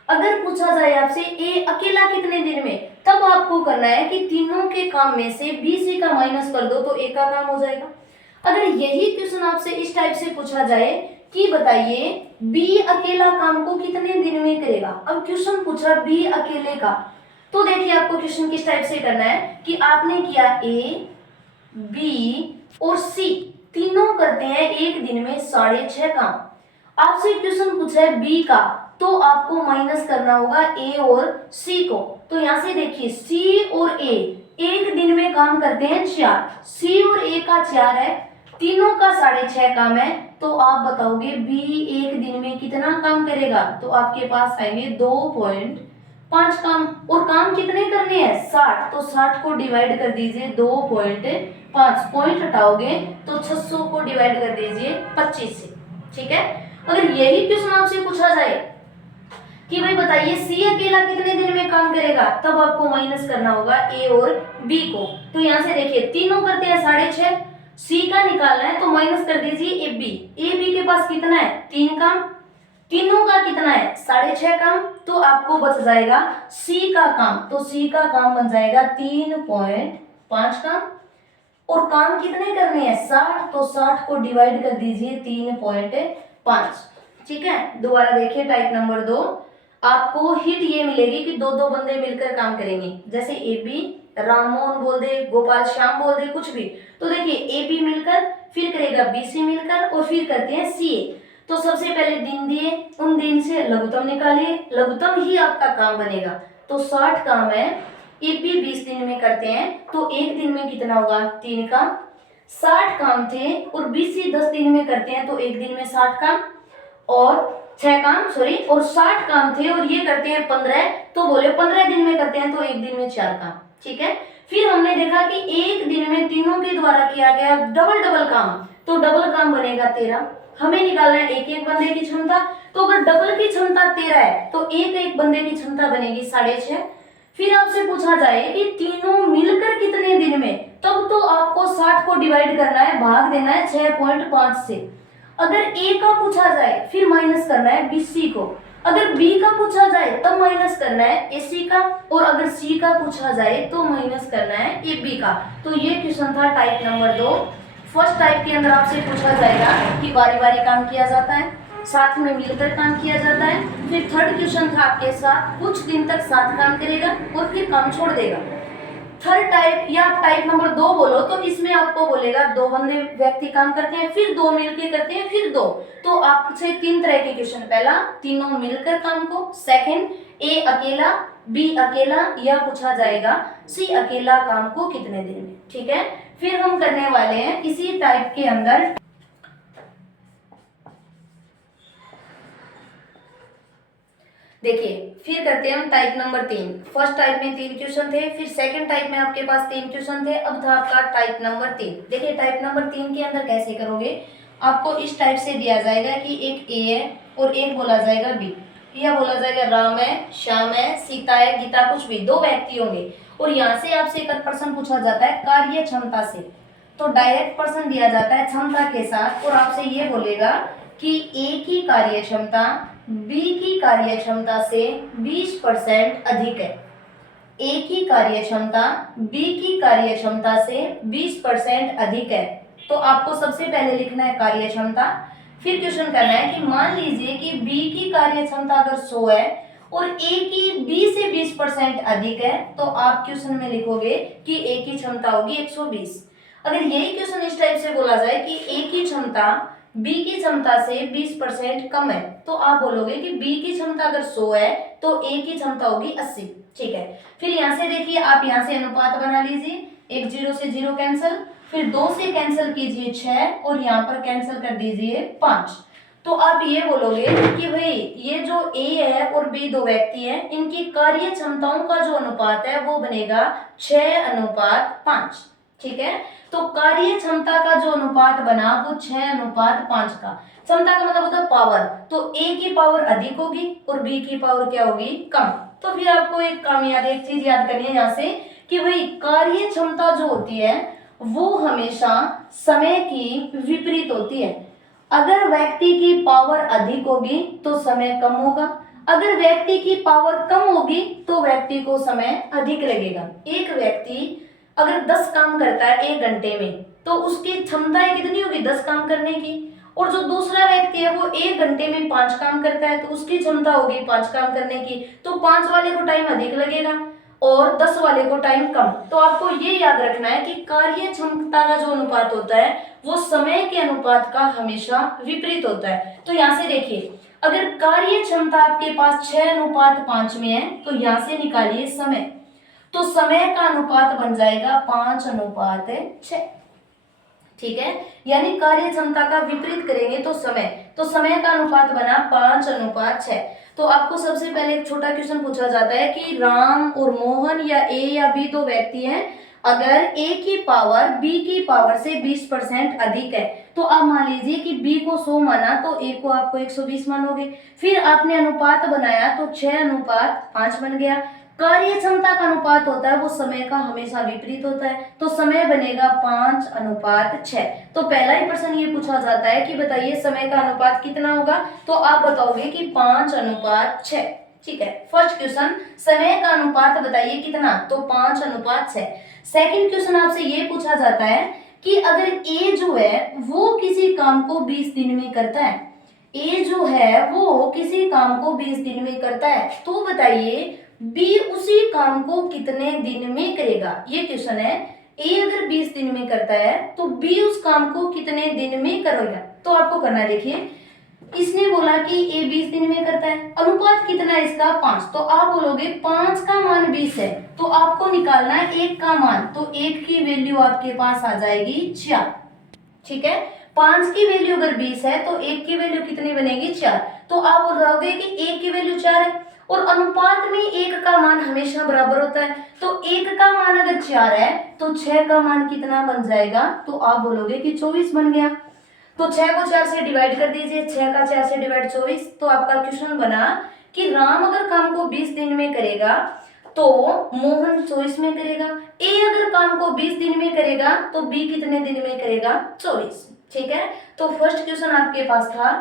अगर पूछा जाए आपसे ए अकेला कितने दिन में, तब आपको करना है कि तीनों के काम में से बी सी का माइनस कर दो तो ए का काम हो जाएगा। अगर यही क्वेश्चन आपसे इस टाइप से पूछा जाए कि बताइए बी अकेला काम को कितने दिन में करेगा, अब क्वेश्चन पूछा बी अकेले का, तो देखिए आपको क्वेश्चन किस टाइप से करना है कि आपने किया ए बी और सी तीनों करते हैं एक दिन में 6.5 काम। आपसे क्वेश्चन पूछा है बी का, तो आपको माइनस करना होगा ए और सी को। तो यहां से देखिए सी और ए एक दिन में काम करते हैं 4, सी और ए का 4 है, तीनों का 6.5 काम है। तो आप बताओगे बी एक दिन में कितना काम करेगा, तो आपके पास आएंगे 2.5 काम। और काम कितने करने हैं 60, तो 60 को डिवाइड कर दीजिए 2.5, पॉइंट हटाओगे तो 600 को डिवाइड कर दीजिए 25 से। ठीक है, अगर यही क्वेश्चन आपसे पूछा जाए कि भाई बताइए सी अकेला कितने दिन में काम करेगा, तब आपको माइनस करना होगा ए और बी को। तो यहाँ से देखिए तीनों करते हैं 6.5, सी का निकालना है तो माइनस कर दीजिए ए बी के पास कितना है 3 काम, तीनों का कितना है 6.5 काम, तो आपको बच जाएगा सी का काम। तो सी का काम बन जाएगा 3.5 काम, और काम कितने करने हैं 60, तो 60 को डिवाइड कर दीजिए 3.5। ठीक है, दोबारा देखिए टाइप नंबर 2, आपको हिट ये मिलेगी कि दो बंदे मिलकर काम करेंगे, जैसे ए बी, राममोहन बोल दे, गोपाल श्याम बोल दे, कुछ भी। तो देखिए ए बी मिलकर, फिर करेगा बी सी मिलकर, और फिर करते हैं सी ए। तो सबसे पहले दिन दिए, उन दिन से लघुत्तम निकालिए, लघुत्तम ही आपका काम बनेगा। तो 60 काम है, ए बी 20 दिन में करते हैं, तो एक दिन में कितना होगा 3 काम। 60 काम थे और बी सी 10 दिन में करते हैं, तो एक दिन में 60 काम और 6 काम सॉरी, और 60 काम थे और ये करते हैं 15, तो बोले 15 दिन में करते हैं, तो एक दिन में 4 काम। ठीक है, फिर हमने देखा कि एक दिन में तीनों के द्वारा किया गया डबल काम, तो डबल काम बनेगा 13। हमें निकालना है एक बंदे की क्षमता, तो अगर डबल की क्षमता 13 है तो एक बंदे की क्षमता बनेगी 6.5। फिर आपसे पूछा जाए कि तीनों मिलकर कितने दिन में, तब तो आपको 60 को डिवाइड करना है, भाग देना है 6.5 से। अगर ए का पूछा जाए फिर माइनस करना है बी सी को, अगर बी का पूछा जाए तब माइनस करना है ए सी का, और अगर सी का पूछा जाए तो माइनस करना है ए बी का। तो ये क्वेश्चन था टाइप नंबर 2। फर्स्ट टाइप के अंदर आपसे पूछा जाएगा कि बारी बारी काम किया जाता है, साथ में मिलकर काम किया जाता है। फिर थर्ड क्वेश्चन था आपके साथ कुछ दिन तक साथ काम करेगा और फिर काम छोड़ देगा। थर्ड टाइप या टाइप नंबर 2 बोलो तो इसमें आपको बोलेगा 2 बंदे व्यक्ति काम करते हैं, फिर 2 मिलकर करते हैं, फिर 2। तो आपसे 3 तरह के क्वेश्चन, पहला तीनों मिलकर काम को, सेकंड ए अकेला, बी अकेला, या पूछा जाएगा सी अकेला काम को कितने दिन में। ठीक है, फिर हम करने वाले हैं इसी टाइप के अंदर देखिए, फिर करते हैं हम टाइप नंबर 3। फर्स्ट टाइप में 3 क्वेश्चन थे, फिर सेकंड टाइप में आपके पास 3 क्वेश्चन थे, अब था आपका टाइप नंबर 3। देखिए टाइप नंबर 3 के अंदर कैसे करोगे, आपको इस टाइप से दिया जाएगा कि एक ए है और एक बोला जाएगा बी, या बोला जाएगा राम है, श्याम है, सीता है, गीता, कुछ भी 2 व्यक्ति होंगे, और यहाँ से आपसे एक प्रश्न पूछा जाता है कार्य क्षमता से। तो डायरेक्ट प्रश्न दिया जाता है क्षमता के साथ, और आपसे ये बोलेगा कि ए की कार्य क्षमता बी की कार्य क्षमता से 20% अधिक है। ए की कार्य क्षमता बी की कार्य क्षमता से 20% अधिक है। तो आपको सबसे पहले लिखना है कार्य क्षमता, फिर क्वेश्चन करना है कि मान लीजिए कि बी की कार्य क्षमता अगर 100 है और ए की बी से 20% अधिक है तो आप क्वेश्चन में लिखोगे कि ए की क्षमता होगी 120। अगर यही क्वेश्चन इस टाइप से बोला जाए कि ए की क्षमता बी की क्षमता से 20% कम है तो आप बोलोगे कि बी की क्षमता अगर 100 है तो ए की क्षमता होगी 80। ठीक है, फिर यहाँ से देखिए आप यहाँ से अनुपात बना लीजिए, एक 0 से 0 कैंसिल, फिर 2 से कैंसिल कीजिए 6 और यहाँ पर कैंसिल कर दीजिए 5। तो आप ये बोलोगे कि भाई ये जो ए है और बी दो व्यक्ति हैं, इनकी कार्य क्षमताओं का जो अनुपात है वो बनेगा 6:5। ठीक है, तो कार्य क्षमता का जो अनुपात बना वो 6:5 का। क्षमता का मतलब होता है पावर, तो ए की पावर अधिक होगी और बी की पावर क्या होगी, कम। तो फिर आपको एक चीज याद करनी है यहाँ से कि भाई कार्य क्षमता जो होती है वो हमेशा समय की विपरीत होती है। अगर व्यक्ति की पावर अधिक होगी तो समय कम होगा, अगर व्यक्ति की पावर कम होगी तो व्यक्ति को समय अधिक लगेगा। एक व्यक्ति अगर 10 काम करता है 1 घंटे में तो उसकी क्षमताएं कितनी होगी, 10 काम करने की। और जो दूसरा व्यक्ति है वो 1 घंटे में 5 काम करता है तो उसकी क्षमता होगी 5 काम करने की, तो 5 वाले को टाइम अधिक लगेगा और 10 वाले को टाइम कम। तो आपको ये याद रखना है कि कार्य क्षमता का जो अनुपात होता है वो समय के अनुपात का हमेशा विपरीत होता है। तो यहाँ से देखिए अगर कार्य क्षमता आपके पास 6:5 में है तो यहाँ से निकालिए समय, तो समय का अनुपात बन जाएगा 5:6। ठीक है, यानी कार्य क्षमता का विपरीत करेंगे तो समय का अनुपात बना 5:6। तो आपको सबसे पहले एक छोटा क्वेश्चन पूछा जाता है कि राम और मोहन या ए या बी दो व्यक्ति हैं, अगर ए की पावर बी की पावर से 20% अधिक है तो आप मान लीजिए कि बी को 100 माना तो ए को आपको 120 मानोगे। फिर आपने अनुपात बनाया तो 6:5 बन गया। कार्य क्षमता का अनुपात होता है वो समय का हमेशा विपरीत होता है, तो समय बनेगा 5:6। तो पहला ही प्रश्न ये पूछा जाता है कि बताइए समय का अनुपात कितना होगा, तो आप बताओगे कि 5:6। ठीक है, फर्स्ट क्वेश्चन समय का अनुपात बताइए कितना, तो 5:6। सेकंड क्वेश्चन आपसे ये पूछा जाता है कि अगर ए जो है वो किसी काम को 20 दिन में करता है, ए जो है वो किसी काम को 20 दिन में करता है, तो बताइए बी उसी काम को कितने दिन में करेगा। ये क्वेश्चन है, ए अगर 20 दिन में करता है तो बी उस काम को कितने दिन में करेगा। तो आपको करना है, देखिए इसने बोला कि ए 20 दिन में करता है, अनुपात कितना है इसका 5, तो आप बोलोगे 5 का मान 20 है तो आपको निकालना है 1 का मान, तो 1 की वैल्यू आपके पास आ जाएगी 4। ठीक है, 5 की वैल्यू अगर 20 है तो 1 की वैल्यू कितनी बनेगी 4। तो आप बोलोगे कि 1 की वैल्यू 4 है और अनुपात में 1 का मान हमेशा बराबर होता है, तो 1 का मान अगर 4 है तो 6 का मान कितना बन जाएगा, तो आप बोलोगे कि 24 बन गया। तो 6 को 4 से डिवाइड कर दीजिए, 6 का 4 से डिवाइड 24। तो आपका क्वेश्चन बना कि राम अगर काम को 20 दिन में करेगा तो मोहन 24 में करेगा, ए अगर काम को 20 दिन में करेगा तो बी कितने दिन में करेगा, 24। ठीक है, तो फर्स्ट क्वेश्चन आपके पास था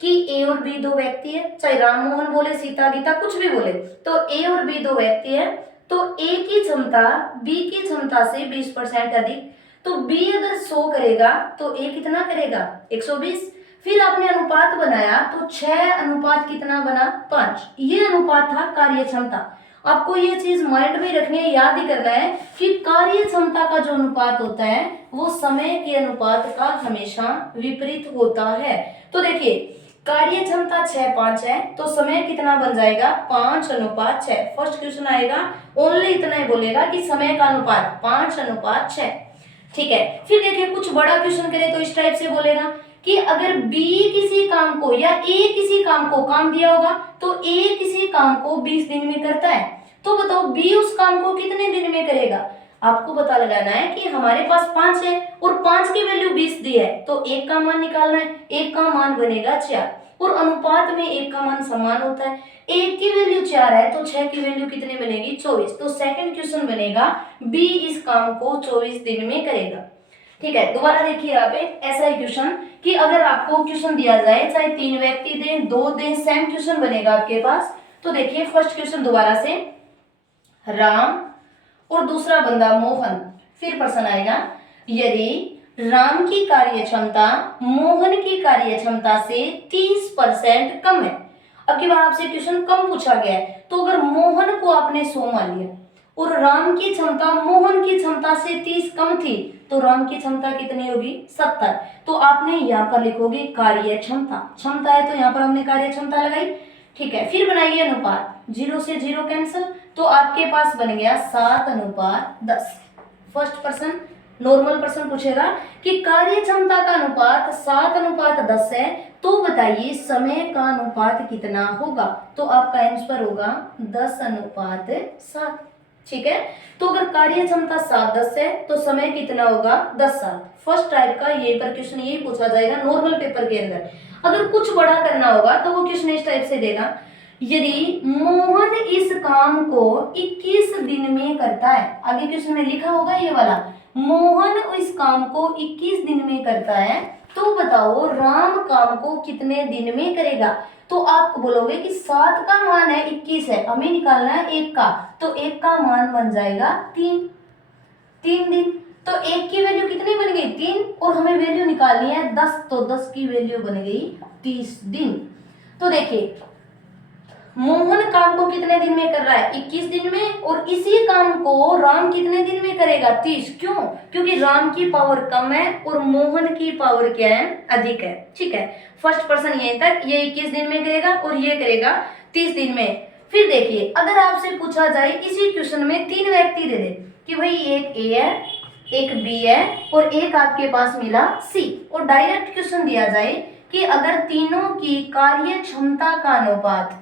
कि ए और बी दो व्यक्ति है, चाहे राम मोहन बोले सीता गीता कुछ भी बोले, तो ए और बी दो व्यक्ति है, तो ए की क्षमता बी की क्षमता से 20% अधिक, तो बी अगर 100 करेगा तो ए कितना करेगा, 120। फिर आपने अनुपात बनाया तो 6 कितना बना, 5। ये अनुपात था कार्य क्षमता। आपको ये चीज माइंड में रखनी है, याद ही करना है कि कार्य क्षमता का जो अनुपात होता है वो समय के अनुपात का हमेशा विपरीत होता है। तो देखिए कार्य क्षमता 6:5 है तो समय कितना बन जाएगा, 5:6। फर्स्ट क्वेश्चन आएगा ओनली इतना ही बोलेगा कि समय का अनुपात 5:6। ठीक है, फिर देखिए कुछ बड़ा क्वेश्चन करे तो इस टाइप से बोलेगा कि अगर बी किसी काम को या ए किसी काम को काम दिया होगा तो ए किसी काम को 20 दिन में करता है, तो बताओ बी उस काम को कितने दिन में करेगा। आपको पता लगाना है कि हमारे पास 5 है और 5 की वैल्यू 20 दी है तो 1 का मान निकालना है, 1 का मान बनेगा 4 और अनुपात में 1 का मान समान होता है। 1 की वैल्यू 4 है तो 6 की वैल्यू कितनी बनेगी, 24। तो सेकंड क्वेश्चन बनेगा बी इस काम को 24 दिन में करेगा। ठीक है, दोबारा देखिए यहाँ पे ऐसा ही क्वेश्चन कि अगर आपको क्वेश्चन दिया जाए चाहे 3 व्यक्ति दें 2 दें, सेम क्वेश्चन बनेगा आपके पास। तो देखिए फर्स्ट क्वेश्चन दोबारा से, राम और दूसरा बंदा मोहन, फिर प्रश्न आएगा यदि राम की कार्य क्षमता मोहन की कार्य क्षमता से 30% कम है, अब की बार आपसे क्वेश्चन कम पूछा गया है, तो अगर मोहन को आपने 100 मान लिया और राम की क्षमता मोहन की क्षमता से 30 कम थी, तो राम की क्षमता कितनी होगी 70। तो आपने यहाँ पर लिखोगे कार्य क्षमता, क्षमता है तो यहाँ पर हमने कार्य क्षमता लगाई, ठीक है। फिर बनाइए अनुपात, 0 से 0 कैंसिल, तो आपके पास बन गया 7:10। फर्स्ट पर्सन नॉर्मल पर्सन पूछेगा कि कार्य क्षमता का अनुपात 7:10 है, तो बताइए समय का अनुपात कितना होगा, तो आपका आंसर होगा 10:7, ठीक है। तो अगर कार्य क्षमता 7:10 है तो समय कितना होगा 10:7। फर्स्ट टाइप का ये पर क्वेश्चन यही पूछा जाएगा नॉर्मल पेपर के अंदर। अगर कुछ बड़ा करना होगा तो वो क्वेश्चन इस टाइप से देगा, यदि मोहन इस काम को 21 दिन में करता है, आगे क्वेश्चन में लिखा होगा ये वाला, मोहन इस काम को 21 दिन में करता है, तो बताओ राम काम को कितने दिन में करेगा। तो आप बोलोगे कि 7 का मान है 21 है, हमें निकालना है 1 का, तो 1 का मान बन जाएगा 3 दिन। तो 1 की वैल्यू कितनी बन गई 3, और हमें वैल्यू निकालनी है 10, तो 10 की वैल्यू बन गई 30 दिन। तो देखिए मोहन काम को कितने दिन में कर रहा है 21 दिन में, और इसी काम को राम कितने दिन में करेगा 30। क्यों? क्योंकि राम की पावर कम है और मोहन की पावर क्या है अधिक है, ठीक है। फर्स्ट पर्सन यहीं तक, ये 21 दिन में करेगा और ये करेगा 30 दिन में। फिर देखिए अगर आपसे पूछा जाए इसी क्वेश्चन में 3 व्यक्ति दे दे कि भाई एक ए है, एक बी है और एक आपके पास मिला सी, और डायरेक्ट क्वेश्चन दिया जाए कि अगर तीनों की कार्य क्षमता का अनुपात,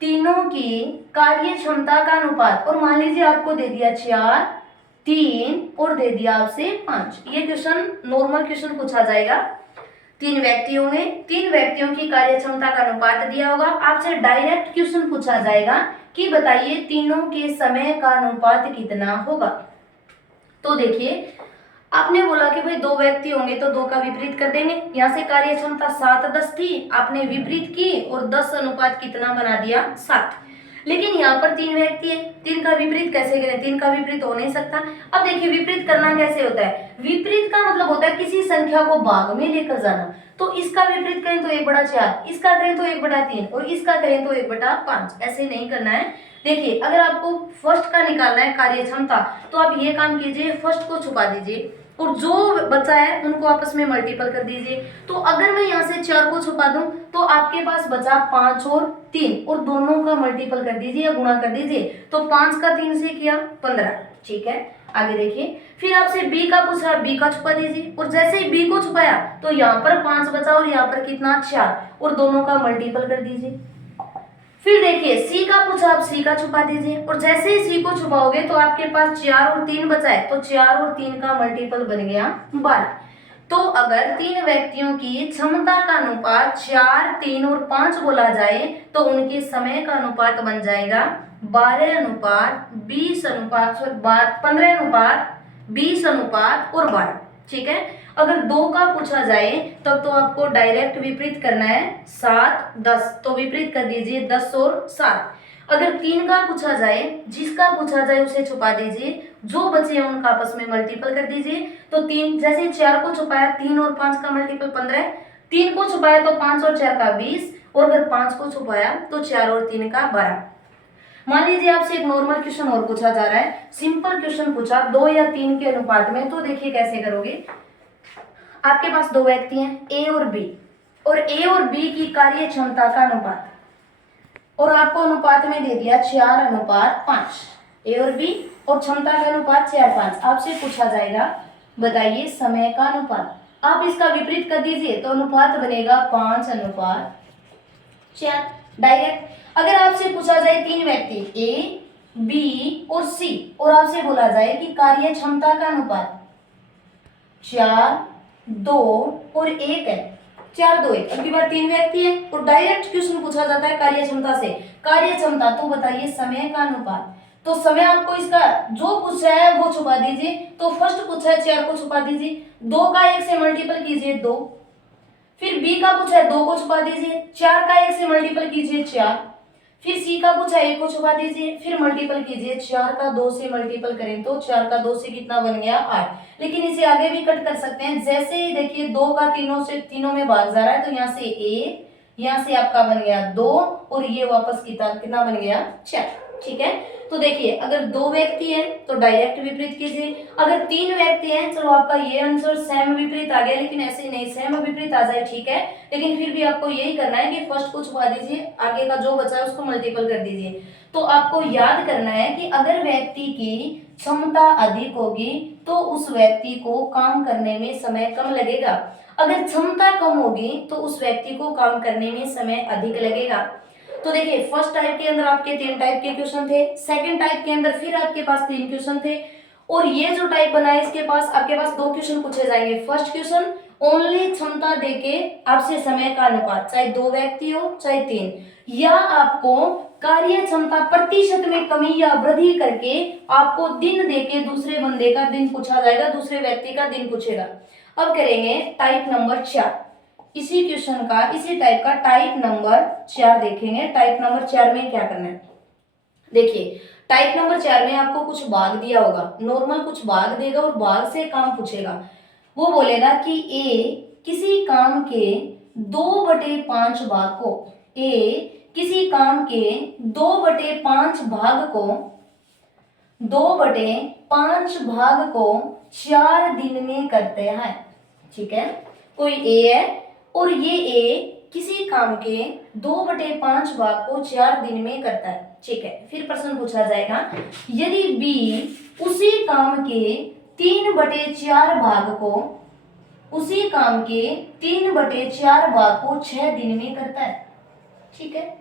तीनों की कार्य क्षमता का अनुपात, और मान लीजिए आपको दे दिया 4, 3 और दे दिया आपसे 5, ये क्वेश्चन नॉर्मल क्वेश्चन पूछा जाएगा। 3 व्यक्ति होंगे, 3 व्यक्तियों की कार्य क्षमता का अनुपात दिया होगा, आपसे डायरेक्ट क्वेश्चन पूछा जाएगा कि बताइए तीनों के समय का अनुपात कितना होगा। तो देखिए आपने बोला कि भाई 2 व्यक्ति होंगे तो 2 का विपरीत कर देंगे, यहाँ से कार्य क्षमता 7:10 थी, आपने विपरीत की और 10 अनुपात कितना बना दिया 7। लेकिन यहाँ पर 3 व्यक्ति है, 3 का विपरीत कैसे करें, 3 का विपरीत हो नहीं सकता। अब देखिए विपरीत करना कैसे होता है, विपरीत का मतलब होता है किसी संख्या को भाग में लेकर जाना। तो इसका विपरीत करें तो 1/4, इसका करें तो 1/3 और इसका करें तो 1/5, ऐसे नहीं करना है। देखिए अगर आपको फर्स्ट का निकालना है कार्य क्षमता, तो आप ये काम कीजिए, फर्स्ट को छुपा दीजिए और जो बचा है उनको आपस में मल्टीपल कर दीजिए। तो अगर मैं यहाँ से 4 को छुपा दूं तो आपके पास बचा 5 और 3, और दोनों का मल्टीपल कर दीजिए या गुणा कर दीजिए। तो 5 का 3 से किया 15, ठीक है। आगे देखिए फिर आपसे b का पूछा, b का छुपा दीजिए, और जैसे ही b को छुपाया तो यहाँ पर 5 बचा और यहाँ पर कितना 4, और दोनों का मल्टीपल कर दीजिए। फिर देखिए सी का पूछा, आप सी का छुपा दीजिए, और जैसे ही सी को छुपाओगे तो आपके पास 4 और 3 बचा है, तो 4 और 3 का मल्टीपल बन गया 12। तो अगर 3 व्यक्तियों की क्षमता का अनुपात 4, 3 और 5 बोला जाए तो उनके समय का अनुपात बन जाएगा 15:20:15:20:12, ठीक है। अगर 2 का पूछा जाए तब तो आपको डायरेक्ट विपरीत करना है 7, 10, तो विपरीत कर दीजिए 10 और 7। अगर 3 का पूछा जाए, जिसका पूछा जाए उसे छुपा दीजिए, जो बचे हैं उनका आपस में मल्टीपल कर दीजिए। तो 3 जैसे 4 को छुपाया, 3 और 5 का मल्टीपल 15, 3 को छुपाया तो 5 और 4 का 20, और अगर 5 को छुपाया तो 4 और 3 का 12। मान लीजिए आपसे एक नॉर्मल क्वेश्चन और पूछा जा रहा है, सिंपल क्वेश्चन पूछा 2 या 3 के अनुपात में, तो देखिए कैसे करोगे। आपके पास 2 व्यक्ति हैं ए और बी, और ए और बी की कार्य क्षमता का अनुपात, और आपको अनुपात में दे दिया 4:5, ए और बी, और क्षमता का अनुपात 4:5। आपसे पूछा जाएगा बताइए समय का अनुपात, आप इसका विपरीत कर दीजिए तो अनुपात बनेगा 5:4 डायरेक्ट। अगर आपसे पूछा जाए 3 व्यक्ति ए, बी और सी, और आपसे बोला जाए कि कार्य क्षमता का अनुपात 4, 2 और 1 है, 4, 2, 1, अगली बार 3 व्यक्ति है और डायरेक्ट क्वेश्चन पूछा जाता है कार्य क्षमता से, कार्य क्षमता, तो बताइए समय का अनुपात। तो समय आपको इसका जो पूछा है वो छुपा दीजिए, तो फर्स्ट पूछा है 4 को छुपा दीजिए, 2 का 1 से मल्टीपल कीजिए 2, फिर बी का पूछा है 2 को छुपा दीजिए, 4 का 1 से मल्टीपल कीजिए 4, फिर सी का पूछा 1 को छुपा दीजिए, फिर मल्टीपल कीजिए, 4 का 2 से मल्टीपल करें तो 4 का 2 से कितना बन गया 8। लेकिन इसे आगे भी कट कर सकते हैं, जैसे ही देखिए 2 का तीनों में भाग जा रहा है तो यहाँ से 1, यहाँ से आपका बन गया 2 और ये वापस कितना बन गया 4। ठीक है, तो देखिए अगर 2 व्यक्ति हैं तो डायरेक्ट विपरीत कीजिए, अगर 3 व्यक्ति हैं चलो आपका ये आंसर सेम विपरीत आ गया, लेकिन ऐसे नहीं सेम विपरीत आ जाए ठीक है, लेकिन फिर भी आपको यही करना है कि फर्स्ट को छुपा दीजिए, आगे का जो बचा है उसको मल्टीपल कर दीजिए। तो आपको याद करना है कि अगर व्यक्ति की क्षमता अधिक होगी तो उस व्यक्ति को काम करने में समय कम लगेगा, अगर क्षमता कम होगी तो उस व्यक्ति को काम करने में समय अधिक लगेगा। तो देखिए फर्स्ट टाइप के अंदर आपके 3 टाइप के क्वेश्चन थे, सेकंड टाइप के अंदर फिर आपके पास 3 क्वेश्चन थे, और ये जो टाइप बना है इसके पास आपके पास 2 क्वेश्चन पूछे जाएंगे। फर्स्ट क्वेश्चन ओनली क्षमता देके आपसे समय का अनुपात, चाहे 2 व्यक्ति हो चाहे 3, या आपको कार्य क्षमता प्रतिशत में कमी या वृद्धि करके आपको दिन देके दूसरे बंदे का दिन पूछा जाएगा, दूसरे व्यक्ति का दिन पूछेगा। अब करेंगे टाइप नंबर 4, इसी क्वेश्चन का इसी टाइप का टाइप नंबर 4 देखेंगे। टाइप नंबर 4 में क्या करना है, देखिए टाइप नंबर 4 में आपको कुछ भाग दिया होगा, नॉर्मल कुछ भाग देगा और भाग से काम पूछेगा। वो बोलेगा कि ए किसी काम के 2/5 भाग को, ए किसी काम के 2/5 भाग को 2/5 भाग को 4 दिन में करते हैं। ठीक है, कोई ए है और ये ए किसी काम के 2/5 भाग को 4 दिन में करता है। ठीक है, फिर प्रश्न पूछा जाएगा यदि बी उसी काम के 3/4 भाग को, उसी काम के 3/4 भाग को 6 दिन में करता है। ठीक है,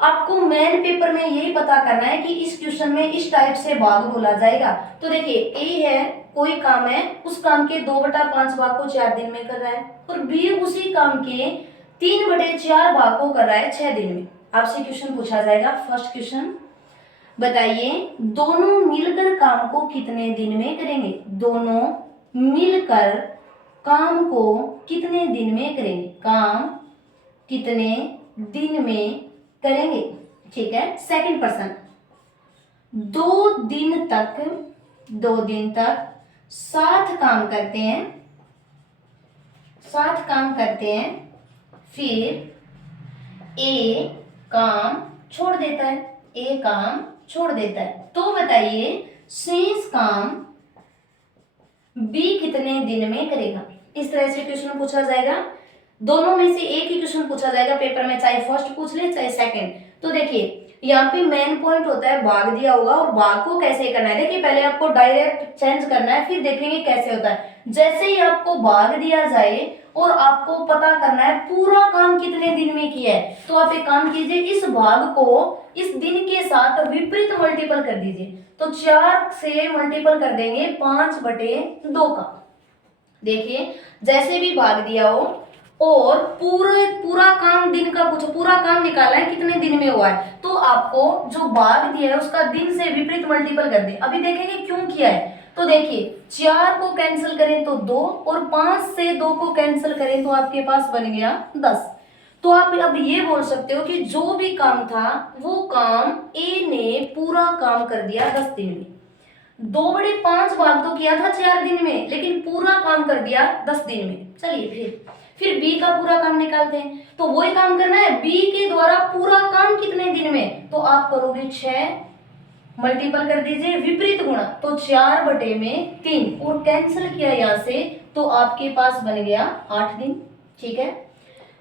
आपको मेन पेपर में यही पता करना है कि इस क्वेश्चन में इस टाइप से भाग बोला जाएगा। तो देखिए ए है, कोई काम है, उस काम के 2/5 भाग को 4 दिन में कर रहा है, और बी उसी काम के 3/4 भाग को कर रहा है 6 दिन में। आपसे क्वेश्चन पूछा जाएगा, फर्स्ट क्वेश्चन बताइए दोनों मिलकर काम को कितने दिन में करेंगे, दोनों मिलकर काम को कितने दिन में करेंगे, काम कितने दिन में करेंगे। ठीक है, सेकंड प्रश्न 2 दिन तक साथ काम करते हैं, फिर ए काम छोड़ देता है, तो बताइए शेष काम बी कितने दिन में करेगा। इस तरह से क्वेश्चन पूछा जाएगा, दोनों में से एक ही क्वेश्चन पूछा जाएगा पेपर में, चाहे फर्स्ट पूछ ले चाहे सेकंड। तो देखिए यहाँ पे मेन पॉइंट होता है भाग दिया होगा, और भाग को कैसे करना है, देखिए पहले आपको डायरेक्ट चेंज करना है, फिर देखेंगे कैसे होता है। जैसे ही आपको भाग दिया जाए और आपको पता करना है पूरा काम कितने दिन में किया है, तो आप एक काम कीजिए, इस भाग को इस दिन के साथ विपरीत मल्टीपल कर दीजिए। तो 4 से मल्टीपल कर देंगे 5/2 का। देखिए जैसे भी भाग दिया हो और पूरा काम दिन का पूछो, पूरा काम निकालना है कितने दिन में हुआ है, तो आपको जो भाग दिया है उसका दिन से विपरीत मल्टीपल कर दें। अभी देखेंगे क्यों किया है, तो देखिए 4 को कैंसिल करें तो 2, और 5 से 2 को कैंसिल करें तो आपके पास बन गया 10। तो आप अब ये बोल सकते हो कि जो भी काम था वो काम ए ने पूरा काम कर दिया 10 दिन में। 2/5 भाग तो किया था 4 दिन में, लेकिन पूरा काम कर दिया 10 दिन में। चलिए फिर बी का पूरा काम निकालते हैं, तो वही काम करना है, बी के द्वारा पूरा काम कितने दिन में, तो आप करोगे 6 मल्टीपल कर दीजिए विपरीत गुणा, तो 4/3 और कैंसिल किया यहाँ से तो आपके पास बन गया 8 दिन। ठीक है,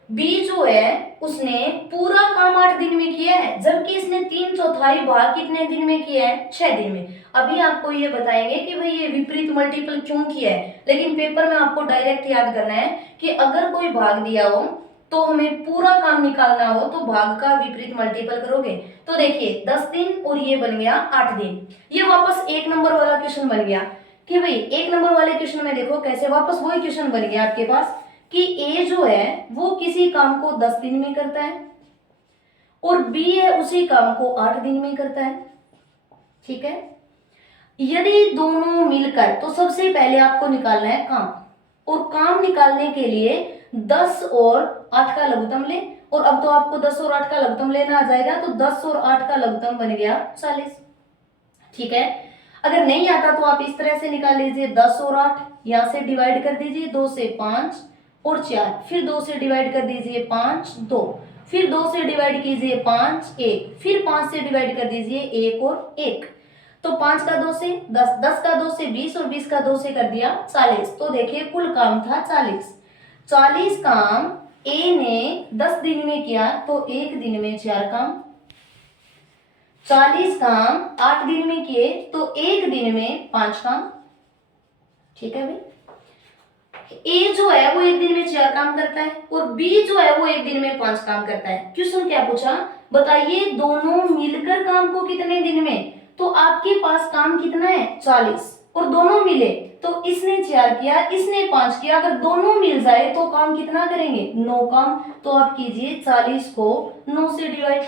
बी जो है उसने पूरा काम 8 दिन में किया है, जबकि इसने 3/4 भाग कितने दिन में किया है, 6 दिन में। अभी आपको ये बताएंगे कि भाई ये विपरीत मल्टीपल क्यों किया है, लेकिन पेपर में आपको डायरेक्ट याद करना है कि अगर कोई भाग दिया हो तो हमें पूरा काम निकालना हो तो भाग का विपरीत मल्टीपल करोगे। तो देखिए 10 दिन और ये बन गया 8 दिन। ये वापस 1 नंबर वाला क्वेश्चन बन गया कि भाई 1 नंबर वाले क्वेश्चन में देखो कैसे वापस वही क्वेश्चन बन गया आपके पास कि ए जो है वो किसी काम को 10 दिन में करता है और बी है उसी काम को 8 दिन में करता है। ठीक है, यदि दोनों मिलकर, तो सबसे पहले आपको निकालना है काम, और काम निकालने के लिए 10 और 8 का लघुत्तम ले, और अब तो आपको 10 और 8 का लघुत्तम लेना आ जाएगा, तो 10 और 8 का लघुत्तम बन गया 40। ठीक है, अगर नहीं आता तो आप इस तरह से निकाल लीजिए, 10 और 8 यहां से डिवाइड कर दीजिए, 2 से 5 और 4, फिर 2 से डिवाइड कर दीजिए 5, 2, फिर 2 से डिवाइड कीजिए 5, 1, फिर 5 से डिवाइड कर दीजिए 1 और 1। तो 5 का 2 से 10, 10 का 2 से 20 और 20 का 2 से कर दिया 40। तो देखिए कुल काम था 40। 40 काम ए ने 10 दिन में किया तो एक दिन में 4 काम। 40 काम 8 दिन में किए तो एक दिन में 5 काम। ठीक है भाई, ए जो है वो एक दिन में 4 काम करता है और बी जो है वो एक दिन में 5 काम करता है। क्वेश्चन क्या पूछा, बताइए दोनों मिलकर काम को कितने दिन में। तो आपके पास काम कितना है 40 और दोनों मिले तो इसने 4 किया, इसने 5 किया। अगर दोनों मिल जाए तो काम कितना करेंगे 9 काम। तो आप कीजिए 40 को 9 से डिवाइड,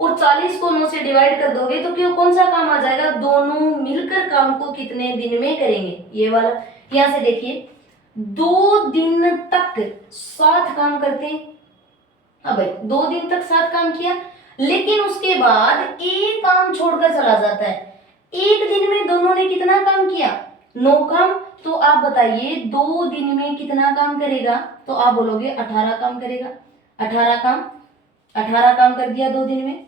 और 40 को 9 से डिवाइड कर दोगे तो क्यों कौन सा काम आ जाएगा, दोनों मिलकर काम को कितने दिन में करेंगे, ये वाला। यहां से देखिए 2 दिन तक 7 काम करते हैं। अब भाई 2 दिन तक 7 काम किया, लेकिन उसके बाद एक काम छोड़कर चला जाता है। एक दिन में दोनों ने कितना काम किया 9 काम। तो आप बताइए 2 दिन में कितना काम करेगा, तो आप बोलोगे 18 काम करेगा। 18 काम कर दिया 2 दिन में।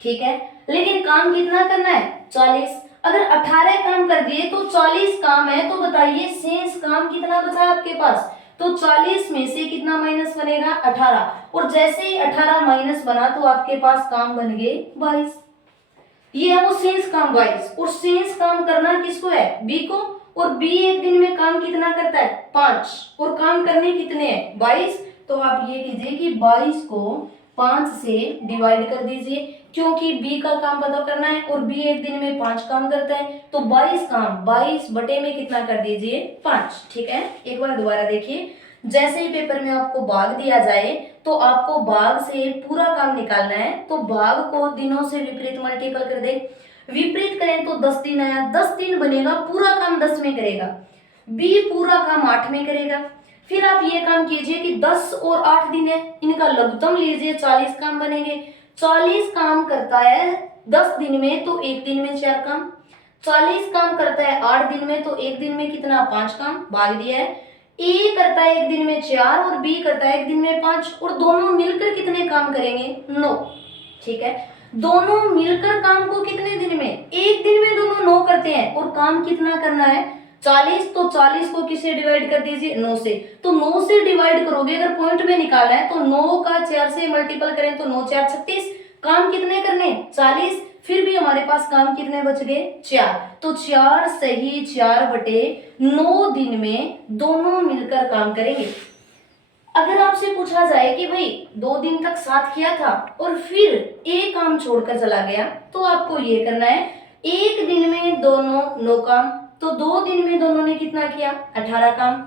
ठीक है, लेकिन काम कितना करना है 40। अगर 18 काम कर दिए तो 40 काम है, तो बताइए शेष काम कितना बचा है आपके पास। तो 40 में से कितना माइनस बनेगा 18, और जैसे ही 18 माइनस बना तो आपके पास काम बन गए 22। ये है वो शेष काम 22, और शेष काम करना किसको है बी को, और बी एक दिन में काम कितना करता है 5, और काम करने कितने हैं 22। तो आप ये कीजिए कि 22 को 5 से डिवाइड कर दीजिए, क्योंकि बी का काम पता करना है और बी एक दिन में 5 काम करता है। तो 22 काम 22 बटे में कितना कर दीजिए 5। ठीक है, एक बार दोबारा देखिए, जैसे ही पेपर में आपको भाग दिया जाए तो आपको भाग से पूरा काम निकालना है। तो भाग को दिनों से विपरीत मल्टीपल कर दे, विपरीत करें तो 10 दिन आया, 10 दिन बनेगा, पूरा काम 10 में करेगा, बी पूरा काम 8 में करेगा। फिर आप ये काम कीजिए कि 10 और 8 दिन है, इनका लघुत्तम लीजिए, 40 काम बनेंगे। 40 काम करता है 10 दिन में तो एक दिन में 4 काम। 40 काम करता है 8 दिन में तो एक दिन में कितना 5 काम, भाग दिया है। ए करता है एक दिन में 4 और बी करता है एक दिन में 5, और दोनों मिलकर कितने काम करेंगे 9। ठीक है, दोनों मिलकर काम को कितने दिन में, एक दिन में दोनों 9 करते हैं, और काम कितना करना है 40। तो 40 को किससे डिवाइड कर दीजिए 9 से। तो 9 से डिवाइड करोगे, अगर पॉइंट में निकाला है तो 9 का 4 से मल्टीपल करें तो 9 4 36, काम कितने करने 40। फिर भी हमारे पास काम कितने बच गए 4। तो 4 सही 4 बटे 9 दिन में दोनों मिलकर काम करेंगे। अगर आपसे पूछा जाए कि भाई 2 दिन तक साथ किया था और फिर एक काम छोड़कर चला गया, तो आपको ये करना है, एक दिन में दोनों 9 काम, तो 2 दिन में दोनों ने कितना किया 18 काम।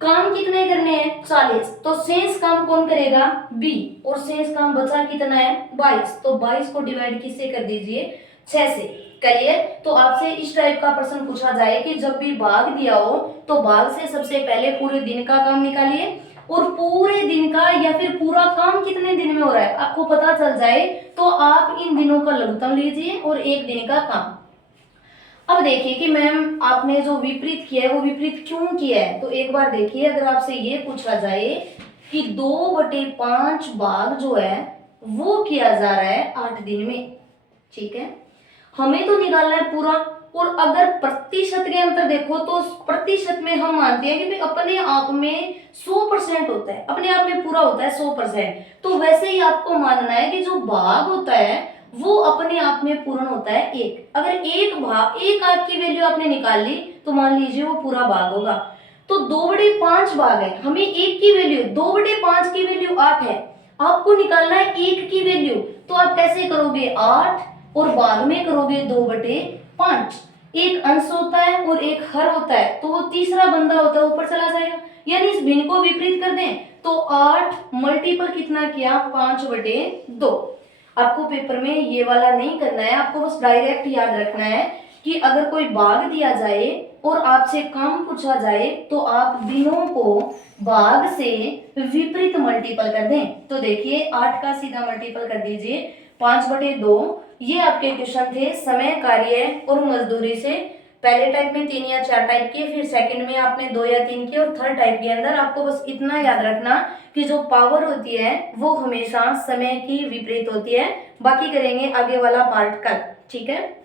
काम कितने करने हैं 40, तो शेष काम कौन करेगा बी, और शेष काम बचा कितना है 22। तो 22 को डिवाइड किससे कर दीजिए 6 से। क्लियर। तो आपसे इस टाइप का प्रश्न पूछा जाए कि जब भी भाग दिया हो तो भाग से सबसे पहले पूरे दिन का काम निकालिए, और पूरे दिन का या फिर पूरा काम कितने दिन में हो रहा है आपको पता चल जाए तो आप इन दिनों का लघुत्तम लीजिए और एक दिन का काम। अब देखिए कि मैम आपने जो विपरीत किया है वो विपरीत क्यों किया है। तो एक बार देखिए, अगर आपसे ये पूछा जाए कि 2/5 भाग जो है वो किया जा रहा है 8 दिन में, ठीक है, हमें तो निकालना है पूरा। और अगर प्रतिशत के अंतर देखो तो प्रतिशत में हम मानते हैं कि भाई अपने आप में 100% होता है, अपने आप में पूरा होता है 100%। तो वैसे ही आपको मानना है कि जो भाग होता है वो अपने आप में पूर्ण होता है 1। अगर एक आग की वैल्यू आपने निकाल ली तो मान लीजिए वो पूरा भाग होगा। तो 2/5 भाग है, हमें 1 की वैल्यू 2/5 की वैल्यू 8 है, आपको निकालना है 1 की वैल्यू। तो आप कैसे करोगे 8 और बाद में करोगे 2/5। एक अंश होता है और एक हर होता है, तो वो तीसरा बंदा होता है ऊपर चला जाएगा। यानी इस भिन्न को विपरीत कर दें तो 8 मल्टीपल कितना किया 5/2। आपको पेपर में ये वाला नहीं करना है, आपको बस डायरेक्ट याद रखना है कि अगर कोई भाग दिया जाए और आपसे काम पूछा जाए तो आप दिनों को भाग से विपरीत मल्टीपल कर दें। तो देखिए 8 का सीधा मल्टीपल कर दीजिए 5/2। ये आपके क्वेश्चन थे समय, कार्य और मजदूरी से। पहले टाइप में 3 या 4 टाइप किए, फिर सेकंड में आपने 2 या 3 किए, और थर्ड टाइप के अंदर आपको बस इतना याद रखना कि जो पावर होती है वो हमेशा समय की विपरीत होती है। बाकी करेंगे आगे वाला पार्ट कल, ठीक है।